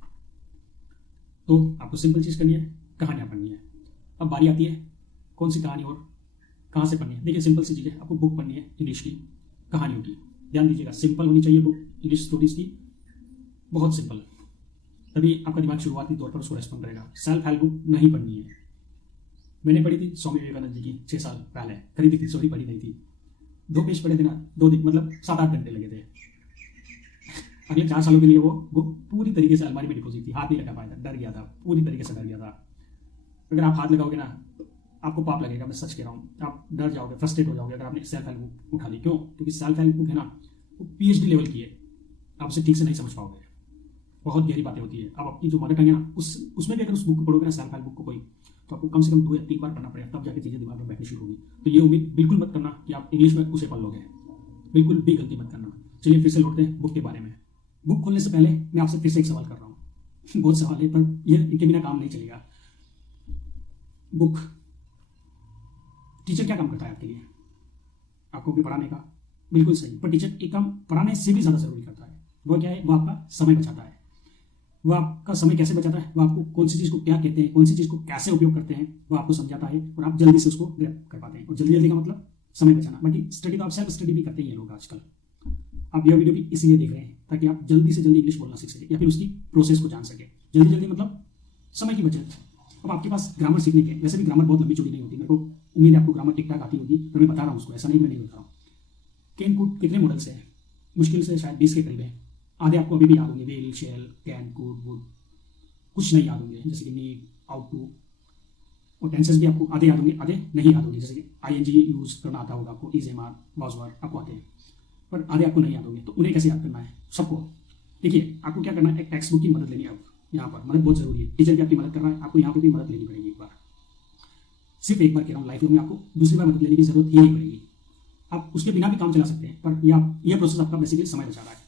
तो आपको सिंपल चीज़ करनी है, कहानियाँ पढ़नी है। अब बारी आती है कौन सी कहानी और कहाँ से पढ़नी है। देखिए सिंपल सी चीज़ है, आपको बुक पढ़नी है इंग्लिश की, कहानियों की। ध्यान दीजिएगा, सिंपल होनी चाहिए बुक इंग्लिश स्टोरीज की, बहुत सिंपल, तभी आपका दिमाग शुरुआती तौर पर उसको रेस्पॉन्ड करेगा। सेल्फ हेल्प बुक नहीं पढ़नी है। मैंने पढ़ी थी स्वामी विवेकानंद जी की 6 साल पहले, खरीदी थी, सॉरी पढ़ी नहीं थी। 2 पेज पढ़े थे ना, 2 दिन, मतलब 7-8 घंटे लगे थे। अगले 4 सालों के लिए वो बुक पूरी तरीके से अलमारी में डिपोजिट थी, हाथ नहीं लगा पाया था, डर गया था, पूरी तरीके से डर गया था। अगर आप हाथ लगाओगे ना आपको पाप लगेगा, मैं सच कह रहा हूँ, आप डर जाओगे, फ्रस्ट्रेट हो जाओगे अगर आपने सेल्फ हेल्प बुक उठा ली। क्यों? क्योंकि सेल्फ हेल्प बुक है ना, वो PhD लेवल की है, आप उसे ठीक से नहीं समझ पाओगे, बहुत गहरी बातें होती है। अब आपकी जो मदर टंग है ना, उसमें भी अगर उस बुक को पढ़ोगे ना, सेल्फ हेल्प बुक को कोई, तो आपको कम से कम 2 या 3 बार पढ़ना पड़ेगा, तब जाके चीज़ें दिमाग में बैठनी शुरू होगी। तो ये उम्मीद बिल्कुल मत करना कि आप इंग्लिश में उसे पढ़ लोगे, बिल्कुल भी गलती मत करना। चलिए फिर से लौटते हैं बुक के बारे में। बुक खोलने से पहले मैं आपसे फिर से एक सवाल कर रहा हूँ, बहुत सवाल है पर यह इनके बिना काम नहीं चलेगा। बुक, टीचर क्या काम करता है आपके लिए? आपको भी पढ़ाने का, बिल्कुल सही, पर टीचर एक काम पढ़ाने से भी ज़्यादा जरूरी करता है। वह क्या है? वो आपका समय बचाता है। वह आपका समय कैसे बचाता है? वह आपको कौन सी चीज़ को क्या कहते हैं, कौन सी चीज़ को कैसे उपयोग करते हैं, वह आपको समझाता है और आप जल्दी से उसको ग्रैब कर पाते हैं। और जल्दी जल्दी का मतलब समय बचाना। बाकी स्टडी तो आप सेल्फ स्टडी भी करते ही हैं लोग आजकल। आप यह वीडियो भी इसीलिए देख रहे हैं ताकि आप जल्दी से जल्दी इंग्लिश बोलना सीख सकें या फिर उसकी प्रोसेस को जान सकें। जल्दी जल्दी मतलब समय की बचत। अब आपके पास ग्रामर सीखने के, वैसे भी ग्रामर बहुत लंबी चौड़ी नहीं होती, मेरे को उम्मीद है आपको ग्रामर ठीक ठाक आती होगी, तो मैं बता रहा हूँ उसको, ऐसा नहीं मैं नहीं बता रहा हूँ। कैन कुड कितने मॉडल्स हैं? मुश्किल से शायद 20 के करीब है। आधे आपको अभी भी याद होंगे, will, shall, can, could, would. कुछ नहीं याद होंगे जैसे कि नीड, आउट टू, और टेंसेस भी आपको आधे याद होंगे, आधे नहीं याद होंगे। जैसे कि ING यूज करना आता होगा आपको, इज, एम, आर, वाज, वर आपको आते हैं, पर आधे आपको नहीं याद होंगे। तो उन्हें कैसे याद करना है सबको? देखिए आपको क्या करना है, एक टेक्स्ट बुक की मदद लेनी है। अब यहाँ पर मदद बहुत जरूरी है, टीचर भी आपकी मदद कर रहा है, आपको यहाँ पर भी मदद लेनी पड़ेगी एक बार, सिर्फ एक बार कह रहा हूँ, लाइफ लॉन्ग में आपको दूसरी बार मदद लेने की जरूरत ही नहीं पड़ेगी। आप उसके बिना भी काम चला सकते हैं, पर यह प्रोसेस आपका बेसिकली समय बचा रहा है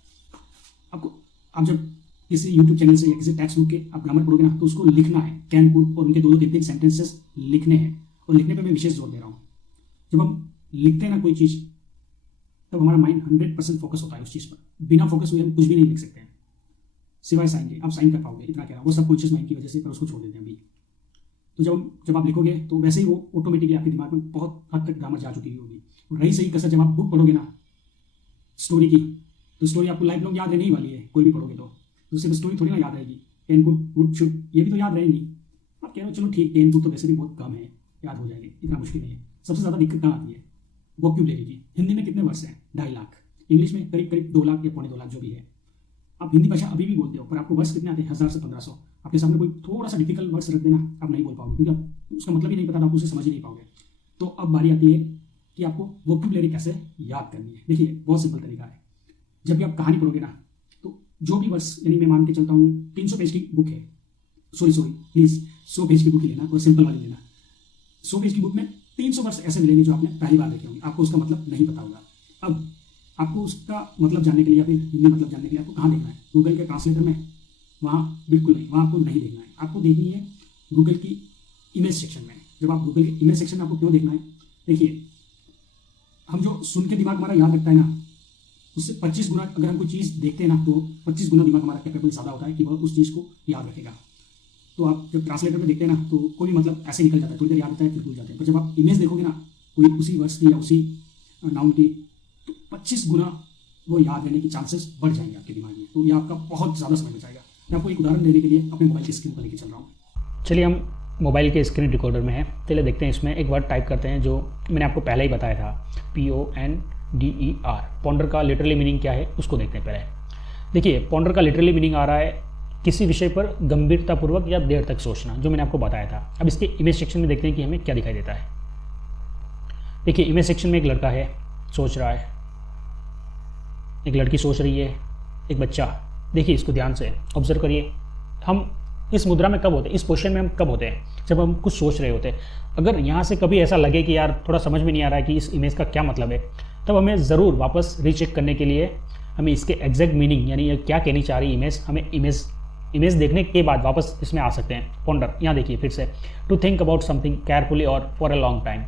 आपको। आप जब किसी यूट्यूब चैनल से या किसी टेक्स्ट बुक के आप ग्रामर पढ़ोगे ना, तो उसको लिखना है, कैन कुड और उनके दो दो तीन तीन सेंटेंसेस लिखने हैं। और लिखने पे मैं विशेष जोर दे रहा हूँ, जब हम लिखते हैं ना कोई चीज़, तब हमारा माइंड 100% फोकस होता है उस चीज़ पर। बिना फोकस हुए हम कुछ भी नहीं लिख सकते हैं, सिवाय साइन के। आप साइन कर पाओगे इतना कह रहा हूँ, वो सबकॉन्शियस माइंड की वजह से, पर उसको छोड़ देते हैं अभी। तो जब आप लिखोगे तो वैसे ही वो ऑटोमेटिकली आपके दिमाग में बहुत हद तक ग्रामर जा चुकी होगी। रही सही कसर, जब आप बुक पढ़ोगे ना स्टोरी की, तो स्टोरी आपको लाइफ लॉन्ग याद रहने ही वाली है। कोई भी पढ़ोगे तो सिर्फ स्टोरी थोड़ी ना याद रहेगी, कैन कुड वुड शुड ये भी तो याद रहेंगी। आप कह रहे हो चलो ठीक, कैन कुड तो वैसे भी बहुत कम है, याद हो जाएंगे, इतना मुश्किल नहीं है। सबसे ज़्यादा दिक्कत कहाँ आती है, वोकैबुलरी की। हिंदी में कितने वर्ड्स हैं, 2.5 लाख, इंग्लिश में करीब करीब 2 लाख या 2.25 लाख जो भी है। आप हिंदी भाषा अभी भी बोलते हो, पर आपको वर्ड्स कितने आते हैं, 1000 से 1500। आपके सामने कोई थोड़ा सा डिफिकल्ट वर्ड्स रख देना, आप नहीं बोल पाओगे, क्योंकि आप उसका मतलब ही नहीं पता, आप उसे समझ ही नहीं पाओगे। तो अब बारी आती है कि आपको वोकैबुलरी कैसे याद करनी है। देखिए बहुत सिंपल तरीका है, जब भी आप कहानी पढ़ोगे ना, तो जो भी वर्ड्स, यानी मैं मान के चलता हूँ 300 पेज की बुक है, सॉरी प्लीज़ 100 पेज की बुक ही लेना और सिंपल वाली लेना। 100 पेज की बुक में 300 वर्ड्स ऐसे मिलेंगे जो आपने पहली बार देखे होंगे, आपको उसका मतलब नहीं पता होगा। अब आपको उसका मतलब जानने के लिए या फिर हिंदी मतलब जानने के लिए आपको कहाँ देखना है, गूगल के ट्रांसलेटर में? वहाँ बिल्कुल नहीं, वहाँ आपको नहीं देखना है। आपको देखनी है गूगल की इमेज सेक्शन में। जब आप गूगल के इमेज सेक्शन में, आपको क्यों देखना है, देखिए हम जो सुन के दिमाग हमारा याद रखता है ना, उससे 25 गुना अगर हम कोई चीज़ देखते हैं ना, तो 25 गुना दिमाग हमारा कैपेबल ज़्यादा होता है कि वह उस चीज़ को याद रखेगा। तो आप जब ट्रांसलेटर में देखते हैं ना, तो कोई भी मतलब ऐसे निकल जाता है, थोड़ी देर याद आता है फिर भूल जाते हैं। पर जब आप इमेज देखोगे ना, कोई उसी वर्ड्स की या उसी नाउन की, तो 25 गुना वो याद रहने की चांसेस बढ़ जाएंगे आपके दिमाग में। तो ये आपका बहुत ज़्यादा समय बचाएगा। मैं आपको एक उदाहरण देने के लिए अपने मोबाइल की स्क्रीन पर लेके चल रहा हूँ। चलिए हम मोबाइल के स्क्रीन रिकॉर्डर में है, चलिए देखते हैं। इसमें एक वर्ड टाइप करते हैं जो मैंने आपको पहले ही बताया था, PONDER। पॉन्डर का लिटरली मीनिंग क्या है उसको देखते हैं पहले। देखिए पॉन्डर का लिटरली मीनिंग आ रहा है किसी विषय पर गंभीरतापूर्वक या देर तक सोचना, जो मैंने आपको बताया था। अब इसके इमेज सेक्शन में देखते हैं कि हमें क्या दिखाई देता है। देखिए इमेज सेक्शन में एक लड़का है, सोच रहा है, एक लड़की सोच रही है, एक बच्चा। देखिए इसको ध्यान से ऑब्जर्व करिए। हम इस मुद्रा में कब होते हैं, इस पोजीशन में हम कब होते हैं, जब हम कुछ सोच रहे होते हैं। अगर यहाँ से कभी ऐसा लगे कि यार थोड़ा समझ में नहीं आ रहा है कि इस इमेज का क्या मतलब है, तब हमें ज़रूर वापस रीचेक करने के लिए हमें इसके एग्जैक्ट मीनिंग, यानी ये क्या कहनी चाह रही इमेज, हमें इमेज देखने के बाद वापस इसमें आ सकते हैं। पॉन्डर, यहाँ देखिए फिर से, to think about something carefully और फॉर अ लॉन्ग टाइम।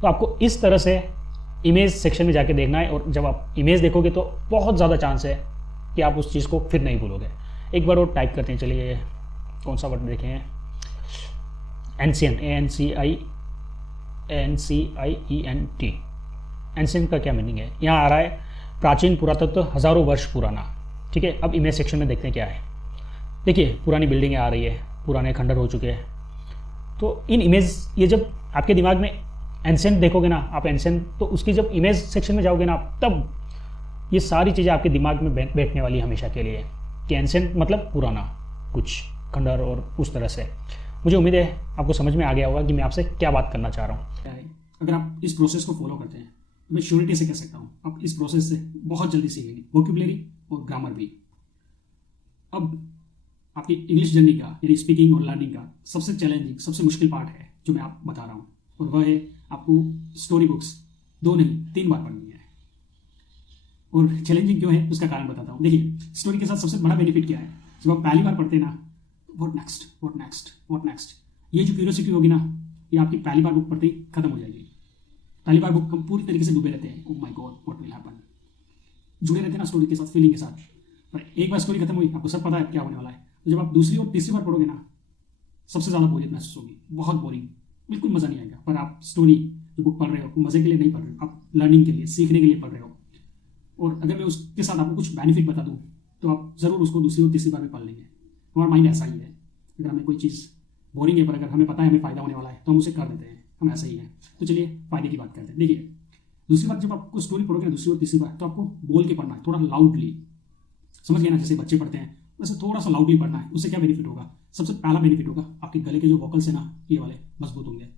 तो आपको इस तरह से इमेज सेक्शन में जाके देखना है, और जब आप इमेज देखोगे तो बहुत ज़्यादा चांस है कि आप उस चीज़ को फिर नहीं भूलोगे। एक बार और टाइप करते हैं, चलिए कौन सा वर्ड देखें, एंशिएंट, ANCIENT। एंशिएंट का क्या मीनिंग है, यहाँ आ रहा है प्राचीन, पुरातत्व, हज़ारों वर्ष पुराना। ठीक है, अब इमेज सेक्शन में देखते हैं क्या है। देखिए पुरानी बिल्डिंगें आ रही है, पुराने खंडर हो चुके हैं। तो इन इमेज, ये जब आपके दिमाग में एंशिएंट देखोगे ना आप, एंशिएंट, तो उसकी जब इमेज सेक्शन में जाओगे ना आप, तब ये सारी चीज़ें आपके दिमाग में बैठने वाली है हमेशा के लिए, कि एंशिएंट मतलब पुराना कुछ खंडर और उस तरह से। मुझे उम्मीद है आपको समझ में आ गया होगा कि मैं आपसे क्या बात करना चाह रहा हूँ। अगर आप इस प्रोसेस को फॉलो करते हैं तो मैं श्योरिटी से कह सकता हूँ आप इस प्रोसेस से बहुत जल्दी सीखेंगे वोकैबुलरी और ग्रामर भी। अब आपकी इंग्लिश जर्नी का, यानी स्पीकिंग और लर्निंग का सबसे चैलेंजिंग, सबसे मुश्किल पार्ट है जो मैं आप बता रहा हूँ, और वह है आपको स्टोरी बुक्स 2 नहीं 3 बार पढ़नी है। और चैलेंजिंग क्यों है उसका कारण बताता हूँ। देखिए स्टोरी के साथ सबसे बड़ा बेनिफिट क्या है, जब आप पहली बार पढ़ते हैं ना, what next, what next, what next, ये जो क्यूरियोसिटी होगी ना, ये आपकी पहली बार बुक पढ़ते ही खत्म हो जाएगी। पहली बार बुक हम पूरी तरीके से डूबे रहते हैं, oh my God what will happen, जुड़े रहते हैं ना स्टोरी के साथ, फीलिंग के साथ। पर एक बार स्टोरी खत्म हुई, आपको सब पता है क्या होने वाला है। तो जब आप दूसरी और तीसरी बार पढ़ोगे ना, सबसे ज़्यादा बोरियत महसूस होगी, बहुत बोरिंग, बिल्कुल मज़ा नहीं आएगा। पर आप स्टोरी जो बुक पढ़ रहे हो मज़े के लिए नहीं पढ़ रहे हो, आप लर्निंग के लिए, सीखने के लिए पढ़ रहे हो। और अगर मैं उसके साथ आपको कुछ बेनिफिट बता दूँ तो आप ज़रूर उसको दूसरी और तीसरी बार में पढ़ लेंगे। हमारा माइंड ऐसा ही है, अगर हमें कोई चीज़ बोरिंग है पर अगर हमें पता है हमें फ़ायदा होने वाला है तो हम उसे कर देते हैं, हम ऐसा ही है। तो चलिए फ़ायदे की बात करते हैं। देखिए दूसरी बार जब आपको स्टोरी पढ़ोगे ना, दूसरी और तीसरी बार, तो आपको बोल के पढ़ना है, थोड़ा लाउडली, समझ गए ना, जैसे बच्चे पढ़ते हैं वैसे थोड़ा सा लाउडली पढ़ना है। उससे क्या बेनिफिट होगा, सबसे पहला बेनिफिट होगा आपके गले के जो वोकल्स है ना, ये वाले मजबूत होंगे।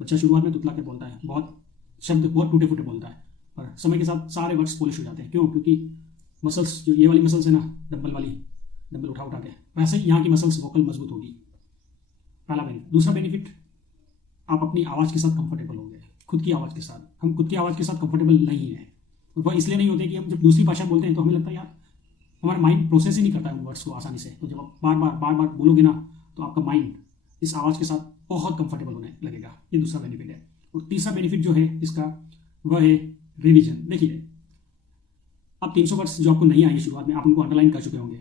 बच्चा शुरुआत में तुतला के बोलता है, बहुत शब्द बहुत टूटे फूटे बोलता है, पर समय के साथ सारे वर्ड्स पॉलिश हो जाते हैं। क्यों? क्योंकि मसल्स जो ये वाली मसल्स है ना, डंबल उठा उठा के, वैसे ही यहाँ की मसल्स वोकल मजबूत होगी। पहला बेनिफिट। दूसरा बेनिफिट, आप अपनी आवाज़ के साथ कंफर्टेबल होंगे, खुद की आवाज़ के साथ। हम खुद की आवाज़ के साथ कंफर्टेबल नहीं है। वह इसलिए नहीं होते कि हम जब दूसरी भाषा बोलते हैं तो हमें लगता है यार हमारा माइंड प्रोसेस ही नहीं करता है उन वर्ड्स को आसानी से। तो जब आप बार बार बोलोगे ना तो आपका माइंड इस आवाज़ के साथ बहुत कंफर्टेबल होने लगेगा। ये दूसरा बेनिफिट है। और तीसरा बेनिफिट जो है इसका, वह है रिविजन। देखिए, आप 300 वर्ड्स जो आपको नहीं आएंगे शुरुआत में, आप उनको अंडरलाइन कर चुके होंगे,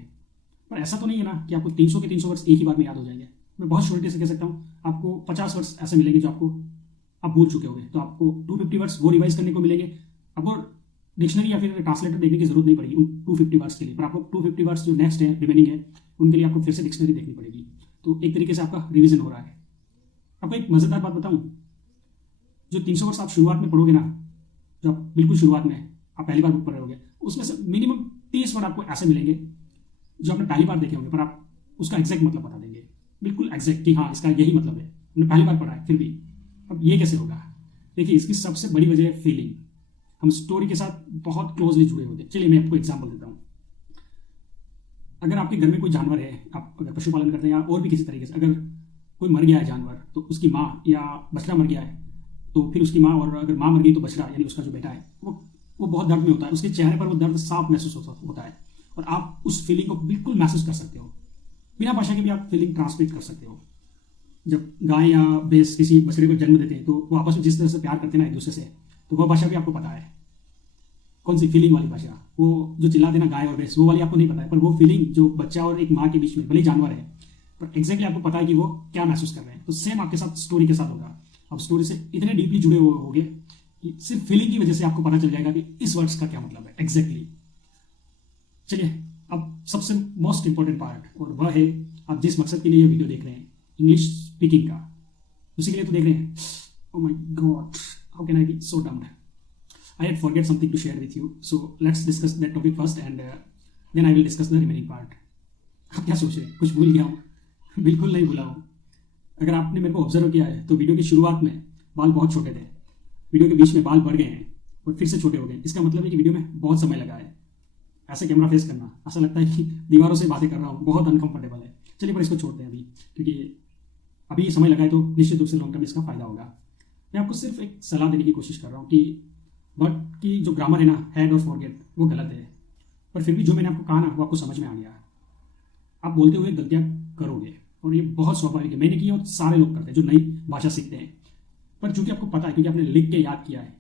पर ऐसा तो नहीं है ना कि आपको 300 के 300 वर्ड्स एक ही बार में याद हो जाएंगे। मैं बहुत श्योरिटी से कह सकता हूँ आपको 50 वर्ड्स ऐसे मिलेंगे जो आपको आप भूल चुके होंगे। तो आपको 250 वर्ड्स वो रिवाइज करने को मिलेंगे। आपको डिक्शनरी या फिर ट्रांसलेटर देखने की जरूरत नहीं पड़ेगी उन 250 वर्ड्स के लिए, पर आपको 250 वर्ड्स जो नेक्स्ट है, रिमेनिंग है, उनके लिए आपको फिर से डिक्शनरी देखनी पड़ेगी। तो एक तरीके से आपका रिविजन हो रहा है। आपको एक मज़ेदार बात बताऊँ, जो 300 वर्ड्स आप शुरुआत में पढ़ोगे ना, जो आप बिल्कुल शुरुआत में आप पहली बार बुक पढ़ रहे होगे, उसमें से मिनिमम 30 वर्ड आपको ऐसे मिलेंगे जो आपने पहली बार देखे होंगे, पर आप उसका एग्जैक्ट मतलब बता देंगे, बिल्कुल एग्जैक्ट, कि हाँ इसका यही मतलब है, हमने पहली बार पढ़ा है फिर भी। अब ये कैसे होगा? देखिए, इसकी सबसे बड़ी वजह है फीलिंग। हम स्टोरी के साथ बहुत क्लोजली जुड़े होते हैं। चलिए मैं आपको एग्जांपल देता हूँ। अगर आपके घर में कोई जानवर है, आप अगर पशुपालन करते हैं या और भी किसी तरीके से, अगर कोई मर गया है जानवर, तो उसकी माँ या बछड़ा मर गया है, तो फिर उसकी माँ, और अगर माँ मर गई तो बछड़ा यानी उसका जो बेटा है वो बहुत दर्द में होता है। उसके चेहरे पर वो दर्द साफ महसूस होता है, और आप उस फीलिंग को बिल्कुल महसूस कर सकते हो। बिना भाषा के भी आप फीलिंग ट्रांसमिट कर सकते हो। जब गाय या भैंस किसी बछड़े को जन्म देते हैं तो वो आपस में जिस तरह से प्यार करते हैं ना एक दूसरे से, तो वह भाषा भी आपको पता है। कौन सी? फीलिंग वाली भाषा। वो जो चिल्लाते ना गाय और भैंस, वो वाली आपको नहीं पता है, पर वो फीलिंग जो बच्चा और एक माँ के बीच में, भले जानवर है, पर एग्जैक्टली आपको पता है कि वो क्या महसूस कर रहे हैं। तो सेम आपके साथ स्टोरी के साथ होगा। आप स्टोरी से इतने डीपली जुड़े हुए होंगे कि सिर्फ फीलिंग की वजह से आपको पता चल जाएगा कि इस वर्ड्स का क्या मतलब है एग्जैक्टली। चलिए अब सबसे मोस्ट इंपॉर्टेंट पार्ट, और वह है आप जिस मकसद के लिए ये वीडियो देख रहे हैं, इंग्लिश स्पीकिंग का, उसी के लिए तो देख रहे हैं। Oh my god, how can I be so dumbed? I had forget something to share with you, so let's discuss that topic first and then I will discuss the remaining part. आप क्या सोच रहे हैं? कुछ भूल गया हूँ? बिल्कुल नहीं भूला हूँ। अगर आपने मेरे को ऑब्जर्व किया है तो वीडियो की शुरुआत में बाल बहुत छोटे थे, वीडियो के बीच में बाल बढ़ गए हैं और फिर से छोटे हो गए। इसका मतलब है कि वीडियो में बहुत समय लगा है। ऐसे कैमरा फेस करना, ऐसा लगता है कि दीवारों से बातें कर रहा हूँ, बहुत अनकंफर्टेबल है। चलिए पर इसको छोड़ते हैं अभी, क्योंकि अभी समय लगा है तो निश्चित रूप से लॉन्ग टर्म इसका फायदा होगा। मैं आपको सिर्फ एक सलाह देने की कोशिश कर रहा हूँ कि वर्ड की जो ग्रामर है ना, हैड और फॉरगेट, वो गलत है, पर फिर भी जो मैंने आपको कहा ना वो आपको समझ में आ गया। आप बोलते हुए गलतियाँ करोगे और ये बहुत स्वाभाविक है। मैंने किया और सारे लोग करते हैं जो नई भाषा सीखते हैं, पर चूंकि आपको पता है, क्योंकि आपने लिख के याद किया है,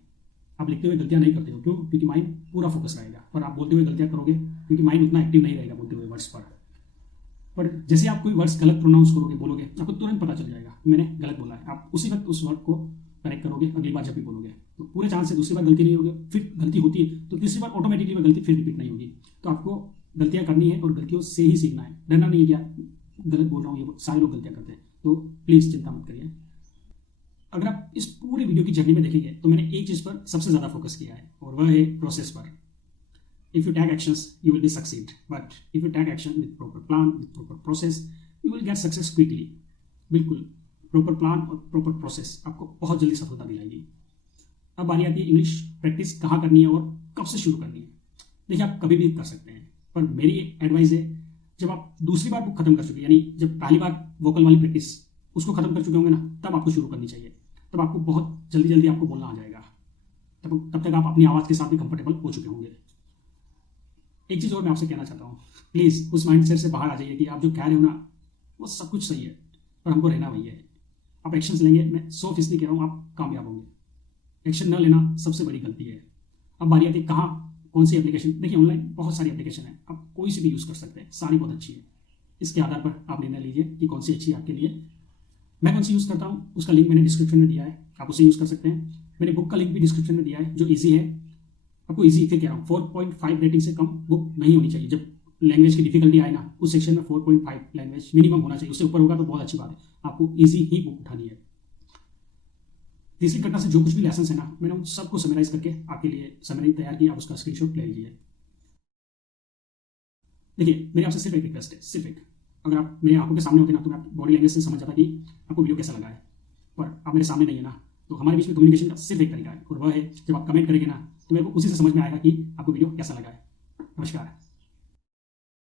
आप लिखते हुए गलतियाँ नहीं करते हो। क्यों? क्योंकि माइंड पूरा फोकस रहेगा। पर आप बोलते हुए गलतियाँ करोगे क्योंकि माइंड उतना एक्टिव नहीं रहेगा बोलते हुए वर्ड्स पर जैसे आप कोई वर्ड्स गलत प्रोनाउंस करोगे, बोलोगे, आपको तुरंत पता चल जाएगा मैंने गलत बोला है। आप उसी वक्त उस वर्ड को करेक्ट करोगे अगली बार जब भी बोलोगे, तो पूरे चांस से दूसरी बार गलती नहीं होगी। फिर गलती होती है तो तीसरी बार ऑटोमेटिकली वह गलती फिर रिपीट नहीं होगी। तो आपको गलतियाँ करनी है और गलतियों से ही सीखना है। डरना नहीं है कि गलत बोल रहा हूँ, ये सारे लोग गलतियाँ करते हैं, तो प्लीज़ चिंता मत करिए। अगर आप इस पूरी वीडियो की जर्नी में देखेंगे तो मैंने एक चीज़ पर सबसे ज़्यादा फोकस किया है, और वह है प्रोसेस पर। If you take actions you will be succeed, but if you take action with proper plan, with proper process, you will get success quickly. बिल्कुल प्रॉपर प्लान और प्रॉपर प्रोसेस आपको बहुत जल्दी सफलता दिलाएगी। अब बारी आती है इंग्लिश प्रैक्टिस कहाँ करनी है और कब से शुरू करनी है। देखिए, आप कभी भी कर सकते हैं, पर मेरी एडवाइस है जब आप दूसरी बार बुक खत्म कर चुके, यानी जब पहली बार वोकल वाली प्रैक्टिस उसको खत्म कर चुके होंगे ना, तब आपको शुरू करनी चाहिए। तब आपको बहुत जल्दी आपको बोलना आ जाएगा। तब तक आप अपनी आवाज़ के साथ भी कंफर्टेबल हो चुके होंगे। एक चीज़ और मैं आपसे कहना चाहता हूँ, प्लीज़ उस माइंडसेट से बाहर आ जाइए कि आप जो कह रहे हो ना वो सब कुछ सही है, पर हमको रहना वही है। आप एक्शंस लेंगे, मैं 100% कह रहा हूँ, आप कामयाब होंगे। एक्शन न लेना सबसे बड़ी गलती है। अब बारी आती है कहाँ कौन सी एप्लीकेशन। देखिए, ऑनलाइन बहुत सारी एप्लीकेशन है, आप कोई सी भी यूज़ कर सकते हैं, सारी बहुत अच्छी है। इसके आधार पर आप निर्णय लीजिए कि कौन सी अच्छी है आपके लिए। मैं कौन सी यूज़ करता हूँ उसका लिंक मैंने डिस्क्रिप्शन में दिया है, आप उसे यूज़ कर सकते हैं। मैंने बुक का लिंक भी डिस्क्रिप्शन में दिया है जो ईजी है। आपको ईजी फिर कह रहा हूँ, 4.5 रेटिंग से कम बुक नहीं होनी चाहिए। जब लैंग्वेज की डिफिकल्टी आए ना, उस सेक्शन में 4.5 लैंग्वेज मिनिमम होना चाहिए। उससे ऊपर होगा तो बहुत अच्छी बात है, आपको ईजी ही बुक उठानी है। तीसरी घटना से जो कुछ भी लेसन है ना, मैंने उन सबको समराइज करके आपके लिए समरी तैयार की, आप उसका स्क्रीनशॉट ले लीजिए। देखिए, मेरी आपसे सिर्फ एक रिक्वेस्ट है, सिर्फ एक। अगर आप मेरे आंखों के सामने होते ना तो मैं आपकी बॉडी लैंग्वेज से समझ जाता कि आपको वीडियो कैसा लगा है, पर आप मेरे सामने नहीं है ना, तो हमारे बीच में कम्युनिकेशन का सिर्फ एक तरीका है, और वह है जब आप कमेंट करेंगे ना तो मेरे को उसी से समझ में आएगा कि आपको वीडियो कैसा लगा है। नमस्कार।